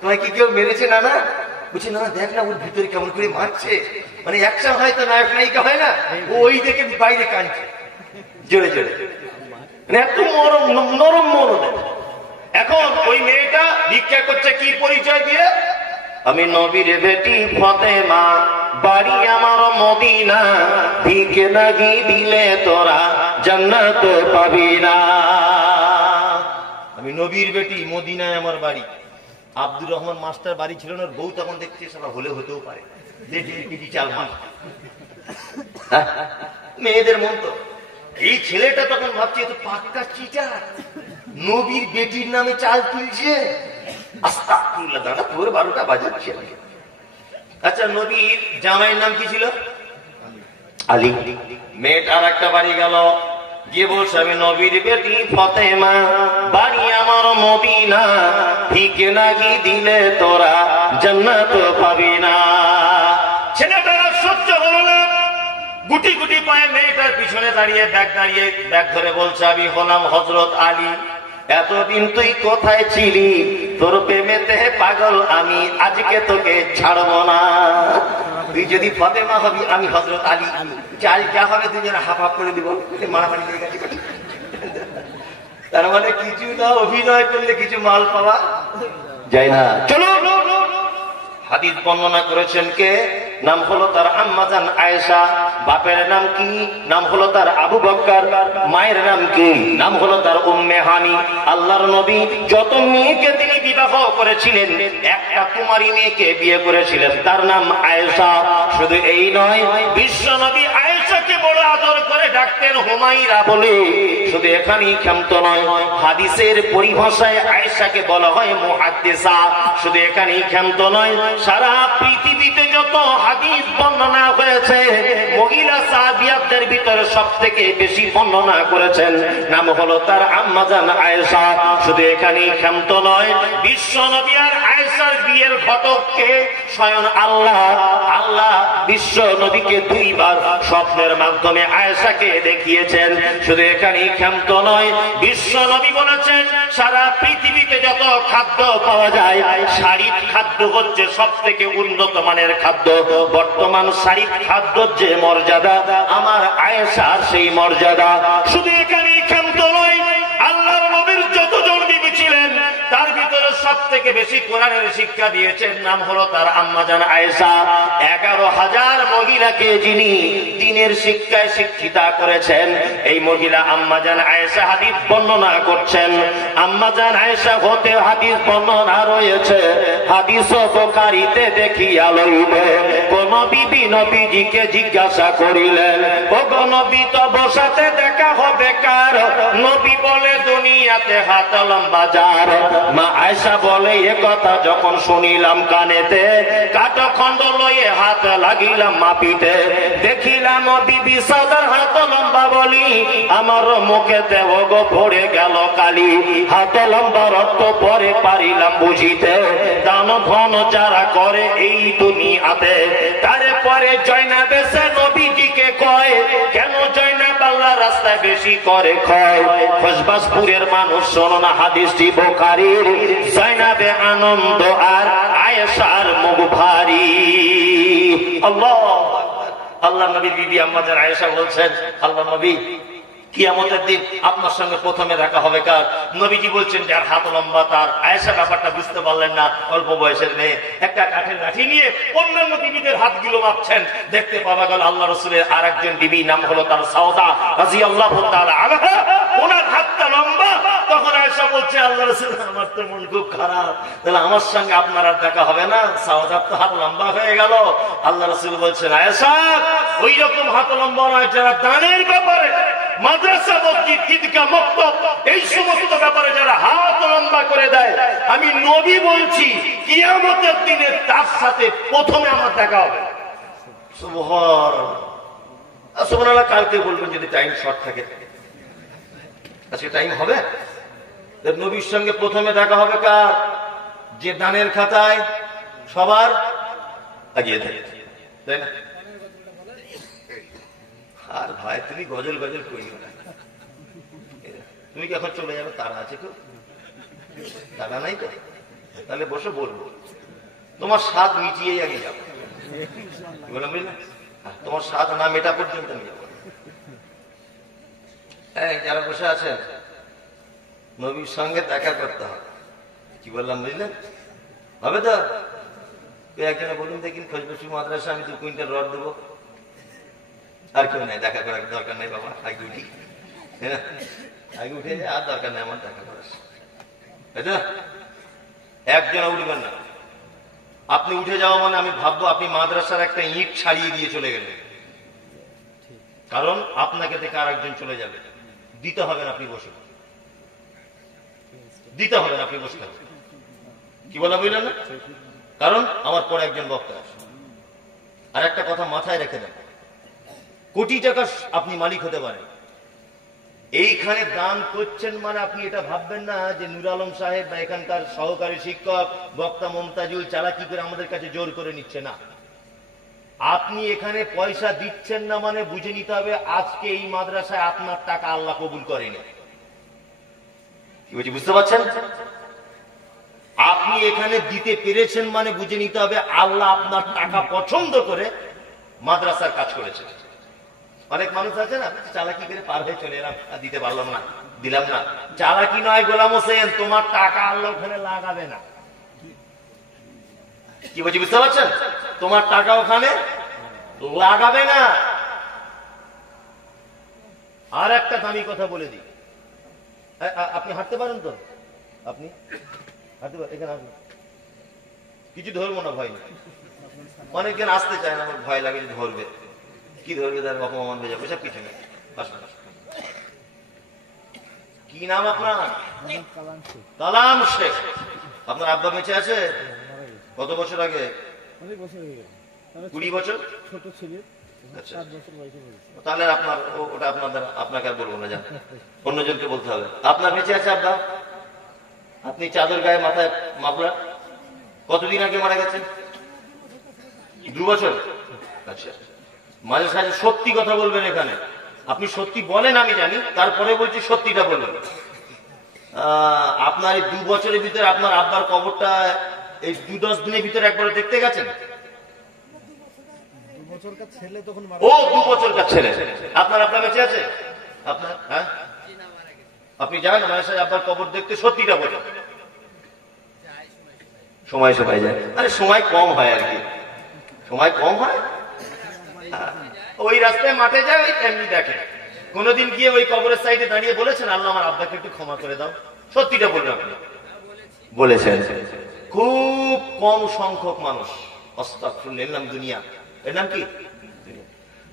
তোমায় কি কেউ মেরেছে? না না। বলছে না দেখ না ওর ভিতরে কেমন করে মারছে, মানে অ্যাকশন হয় তো নায়ক নায়িকা হয় না, ওই দেখে বাইরে কাঁদছে জোরে জোরে, মানে এত নরম নরম মন। এখন ওই মেয়েটা ভিক্ষা করছে কি পরিচয় দিয়ে? আমি নবীর বেটি ফতেমা, বাড়ি আমার মদিনা, ভিক নাহি দিলে তোরা জান্নাত পাবি না। আমি নবীর বেটি, মদিনায় আমার বাড়ি। আব্দুর রহমান মাস্টার বাড়ি ছিল না, বউ তখন দেখছে সারা হলে হতেও পারে, 1.5 কেজি চাল মাস। মেয়েদের মন তো। এই ছেলেটা তখন ভাবছে তো পাক্কা চিটার, নবীর বেটির নামে চাল তুলছে। আস্তাগফিরুল্লাহ, দাদা তোর 12টা বাজাচ্ছে। আচ্ছা নবীর জামাইয়ের নাম কি ছিল? আলী। মেয়েটার একটা বাড়ি গেল, গিয়ে বলছে আমি নবীর বেটি ফতেমা, বাড়ি আমার মদিনা, ভিক নাহি দিলে তোরা জান্নাত পাবি না। ছেলেটা সহ্য হলো না, গুটি গুটি পায়ে মেয়েটার পিছনে দাঁড়িয়ে ব্যাগ ধরে বলছে আমি হলাম হযরত আলী। এতদিন তুই কোথায় ছিলি? তোর প্রেমেতে পাগল আমি, আজকে তোকে ছাড়বো না। তুই যদি ফতেমা হবি, আমি হযরত আলী, চাল যা হবে দুজনে হাফ হাফ করে দিব। মারামারি হয়ে গেছে। তার মানে কিছু না অভিনয় করলে কিছু মাল পাওয়া যায় না। চলো, হাদিস বর্ণনা করেছেন কে? নাম হলো তার আম্মা জান আয়েশা। বাপের নাম কি? নাম হলো তার আবু বকর। মায়ের নাম কি? নাম হলো তার উম্মে হানি। আল্লাহর নবী যত মেয়েকে তিনি বিবাহ করেছিলেন, একটা কুমারী মেয়েকে বিয়ে করেছিলেন, তার নাম আয়েশা। শুধু এই নয়, বিশ্ব নবী আয়েশাকে আয়েশাকে বড় আদর করে ডাকতেন হুমাইরা বলে। শুধু এখানেই ক্ষান্ত নয়, হাদিসের পরিভাষায় আয়েশাকে বলা হয় মুহাদ্দিসা। শুধু এখানেই ক্ষান্ত নয়, সারা পৃথিবীতে যত হাদিস বর্ণনা হয়েছে, মহিলা সাহাবিয়াদের ভিতরে সবথেকে বেশি বর্ণনা করেছেন নাম হলো তার আম্মাজান আয়েশা। শুধু এখানেই ক্ষান্ত নয়, বিশ্ব নবী আর আয়েশার বিয়ের ঘটককে স্বয়ং আল্লাহ বিশ্ব নবীকে 2 বার স্বপ্নের মাধ্যমে আয়েশাকে দেখিয়েছেন। শুধু এখানেই ক্ষান্ত নয়, বিশ্ব নবী বলেছেন সারা পৃথিবীতে যত খাদ্য পাওয়া যায়, শারীর খাদ্য হচ্ছে সব থেকে উন্নত মানের খাদ্য। বর্তমান শারীর খাদ্যর যে মর্যাদা, আমার আয়েশার সেই মর্যাদা। শুধু এখানেই ক্ষান্ত নয়, আল্লাহর নবীর যতজন বিবি ছিলেন তার ভিতরে সব থেকে বেশি কোরআনের শিক্ষা দিয়েছেন নাম হলো তার আম্মাজান আয়েশা। 11,000 মহিলাকে যিনি দ্বীনের শিক্ষায় শিক্ষিতা করেছেন, এই মহিলা আম্মাজান আয়েশা হাদিস বর্ণনা করছেন। আম্মাজান আয়েশা হতে হাদিস বর্ণনা রয়েছে, হাদিস বুখারীতে দেখিয়া লইবে। কোন বিবি নবীজিকে জিজ্ঞাসা করিলেন, ও গো নবী তব সাথে দেখা হবে কার? নবী বলে দুনিয়াতে হাত লম্বা যার। মা আয়েশা বলে এ কথা যখন শুনিলাম কানেতে, কাঠখণ্ড লয়ে হাত লাগিলাম মাপিতে। দেখিলাম বিবি সাদার হাত লম্বা বলি, আমার মুখেতে ওগো পড়ে গেল কালি। হাত লম্বার অর্থ পরে পারিলাম বুঝিতে, দান ধন যারা করে এই দুনিয়াতে। তারপরে জয়নাবে সে নবীজিকে কয়, কেন জয়নাব আল্লাহ রাস্তায় বেশি করে ক্ষয়? খোশবাসপুরের মানুষ শোনো না হাদিসটি বুখারীর। জয়নাবে আনন্দ আর আয়েশার মুখ ভারী। আল্লাহ নবীর বিবি আম্মাজান আয়েশা বলছেন, আল্লাহ নবী কিয়ামতের দিন আপনার সঙ্গে প্রথমে দেখা হবে কার? নবীজি বলছেন যার হাত লম্বা তার। আয়েশা ব্যাপারটা বুঝতে পারলেন না, অল্প বয়সের মেয়ে একটা কাঠের লাঠি নিয়ে অন্যান্য বিবিদের হাতগুলো মাপছেন। দেখতে পাওয়া গেল আল্লাহ রাসূলের আর একজন বিবি নাম হলো তার সাউদা রাদিয়াল্লাহু তাআলা আনহা, ওনার হাতটা লম্বা। তখন আয়েশা বলছে, আল্লাহ রাসূল আমার তো মন খুব খারাপ, তাহলে আমার সঙ্গে আপনার আর দেখা হবে না, সাউদার তো হাত লম্বা হয়ে গেল। আল্লাহ রাসূল বলছেন, আয়েশা ওই রকম হাত লম্বা নয়, যারা দানের ব্যাপারে মাদ্রাসা মসজিদ ঈদগাহ মক্তব এই সমস্ত ব্যাপারে যারা হাত লম্বা করে দেয়, আমি নবী বলছি কিয়ামতের দিনে তার সাথে প্রথমে আমার দেখা হবে। সুবহানাল্লাহ। কালকে বলবেন যদি টাইম শর্ট থাকে, আজকে টাইম হবে। নবীর সঙ্গে প্রথমে দেখা হবে কার? যে দানের খাতায় সবার আগিয়ে থাকে, তাই না? আর ভাই তুমি গজল করিও না, তুমি কি এখন চলে যাবে? তারা আছে তো, তারা নাই তো, তাহলে বসে বলবো, তোমার স্বাদ মিটিয়েই আগে যাবো। বললাম বুঝলে, তোমার স্বাদ না মেটা পর্যন্ত আমি যাবো। যারা বসে আছেন নবীর সঙ্গে দেখা করতে হবে, কি বললাম বুঝলেন? হবে তো? একজনে বলুন দেখিন খোঁজবসি মাদ্রাসা আমি 2 কুইন্টাল রড দেবো। আর কেউ নাই, দেখা করার দরকার নেই বাবা, আগে উঠি, আগে উঠে যায়, আর দরকার নেই আমার দেখা করার। একজন উঠবেন না, আপনি উঠে যাওয়া মানে আমি ভাববো আপনি মাদ্রাসার একটা ইট ছাড়িয়ে দিয়ে চলে গেলেন, কারণ আপনাকে থেকে আর একজন চলে যাবে। দিতে হবে না, আপনি বসে দিতে হবে না, আপনি বসে থাকবেন। কি বলা বুঝলেন না? কারণ আমার পরে একজন বক্তা আছে। আর একটা কথা মাথায় রেখে দেন, কোটি টাকার আপনি মালিক হতে পারেন, এইখানে দান করছেন মানে আপনি এটা ভাববেন না যে নূর আলম সাহেব বা এখানকার সহকারী শিক্ষক বক্তা মমতাজুল চালাকি করে আমাদের কাছে জোর করে নিচ্ছে না। আপনি এখানে পয়সা দিচ্ছেন না মানে বুঝে নিতে হবে আজকে এই মাদ্রাসায় আপনার টাকা আল্লাহ কবুল করেনি। কি বলছি বুঝতে পারছেন? আপনি এখানে দিতে পেরেছেন মানে বুঝে নিতে হবে আল্লাহ আপনার টাকা পছন্দ করে মাদ্রাসার কাজ করেছে। অনেক মানুষ আছে না চালাকি করে পার হয়ে চলে এলাম, দিতে পারলাম না, দিলাম না। চালাকি নয় গোলাম হোসেন, তোমার টাকা আল্লাহ ওখানে লাগাবে না। কি বলছি বুঝতে পারছেন? তোমার টাকা ওখানে লাগাবে না। আর একটা দামি কথা বলে দিই, আপনি হাঁটতে পারেন তো? আপনি হাঁটতে পারেন? এখানে আসুন, কিছু ধরবো না, ভয় নেই। অনেকজন আসতে চায় না, আমার ভয় লাগে যে ধরবে। কি ধরবে তার অপমান হয়ে যাবে, সব কিছু নেই। কি নাম আপনার? কালাম শেখ। আপনার আব্বা বেঁচে আছে? কত বছর আগে? 20 বছর? ছোট ছিল, আচ্ছা, 7 বছর বয়সে বলেছে। তাহলে আপনার ওটা আপনাকে আর বলবো না, যান অন্যজনকে বলতে হবে। আপনার বেঁচে আছে আব্বা? আপনি চাদর গায়ে মাথায় মাফলার, কতদিন আগে মারা গেছেন? 2 বছর? আচ্ছা, মাঝে সাঝে সত্যি কথা বলবেন এখানে। আপনি সত্যি বলেন আমি জানি, তারপরে বলছি সত্যিটা বলবেন। আপনার এই 2 বছরের ভিতরে আপনার আব্বার কবরটা এই 2-10 দিনের ভিতরে একবার দেখতে গেছেন? 2 বছরকার ছেলে তখন ও 2 বছরকার ছেলে। আপনার আব্বা বেঁচে আছে? আপনার, হ্যাঁ, আপনি যান আমার সাথে আব্বার কবর দেখতে, সত্যিটা বলেন। সময় যায়, আরে সময় কম হয় আর কি, সময় কম হয়। ওই রাস্তায় মাঠে যায়, ওই এমনি দেখে। কোনদিন গিয়ে ওই কবরের সাইডে দাঁড়িয়ে বলেছেন আল্লাহ আমার আব্বাকে একটু ক্ষমা করে দাও? সত্যিটা বলবেন আপনি। বলেছেন। খুব কম সংখ্যক মানুষ। আস্তাগফিরুল্লাহ, এর নাম দুনিয়া। এর নাম কি?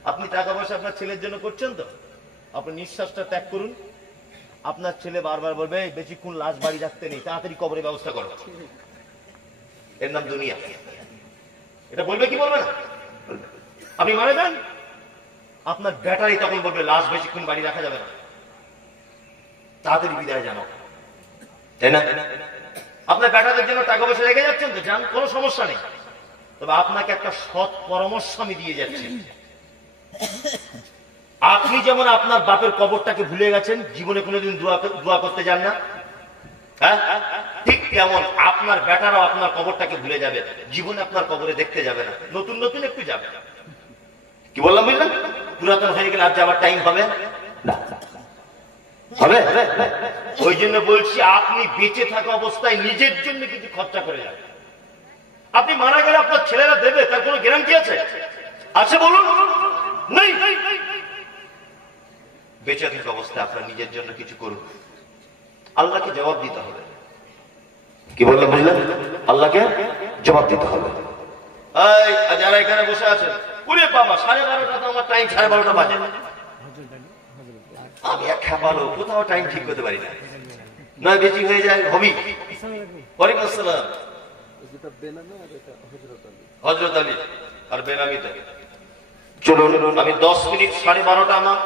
আপনি টাকা পয়সা আপনার ছেলের জন্য করছেন তো, আপনি নিঃশ্বাসটা ত্যাগ করুন। আপনার ছেলে বারবার বলবে বেশিক্ষণ লাশ বাড়ি রাখতে নেই, তাড়াতাড়ি কবরের ব্যবস্থা করো। এর নাম দুনিয়া। এটা বলবে কি বলবে না? আপনি মারা যান, আপনার ব্যাটারি তখন বলবে লাশ বেশিক্ষণ বাড়ি রাখা যাবে না, তাড়াতাড়ি বিদায় জানো, তাই না? আপনার ব্যাটাদের জন্য টাকা পয়সা রেখে যাচ্ছেন তো, যান, কোনো সমস্যা নেই। তবে আপনাকে একটা সৎ পরামর্শ আমি দিয়ে যাচ্ছি। আপনি যেমন আপনার বাপের কবরটাকে ভুলে গেছেন, জীবনে কোনোদিন দোয়া করতে যান না, হ্যাঁ, ঠিক তেমন আপনার বেটারাও আপনার কবরটাকে ভুলে যাবে, জীবনে আপনার কবরে দেখতে যাবে না, নতুন নতুন একটু যাবে। কি বললাম বুঝলেন? পুরাতন হয়ে গেলে আর যাওয়ার টাইম হবে না, হবে। ওই জন্য বলছি আপনি বেঁচে থাকা অবস্থায় নিজের জন্য কিছু খরচা করে যাবেন। আপনি মারা গেলে আপনার ছেলেরা দেবে, তার কোনো গ্যারান্টি আছে? আছে বলুন? নেই। বেঁচে থাকা অবস্থায় আপনার নিজের জন্য কিছু করুন, আল্লাহকে জবাব দিতে হবে। কি বললেন বুঝলেন? আল্লাহকে জবাব দিতে হবে। যারা এখানে বসে আছেন, ওরে বাবা 12:30 তো আমার টাইম, 12:30 বাজে। আমি এক খেপালো, কোথাও টাইম ঠিক করতে পারি না, নয় বেশি হয়ে যায় হবি। ওয়ালাইকুম আসসালাম। হযরত আলী আর বেনামিতে। চলুন, আমি 10 মিনিট 12:30 আমার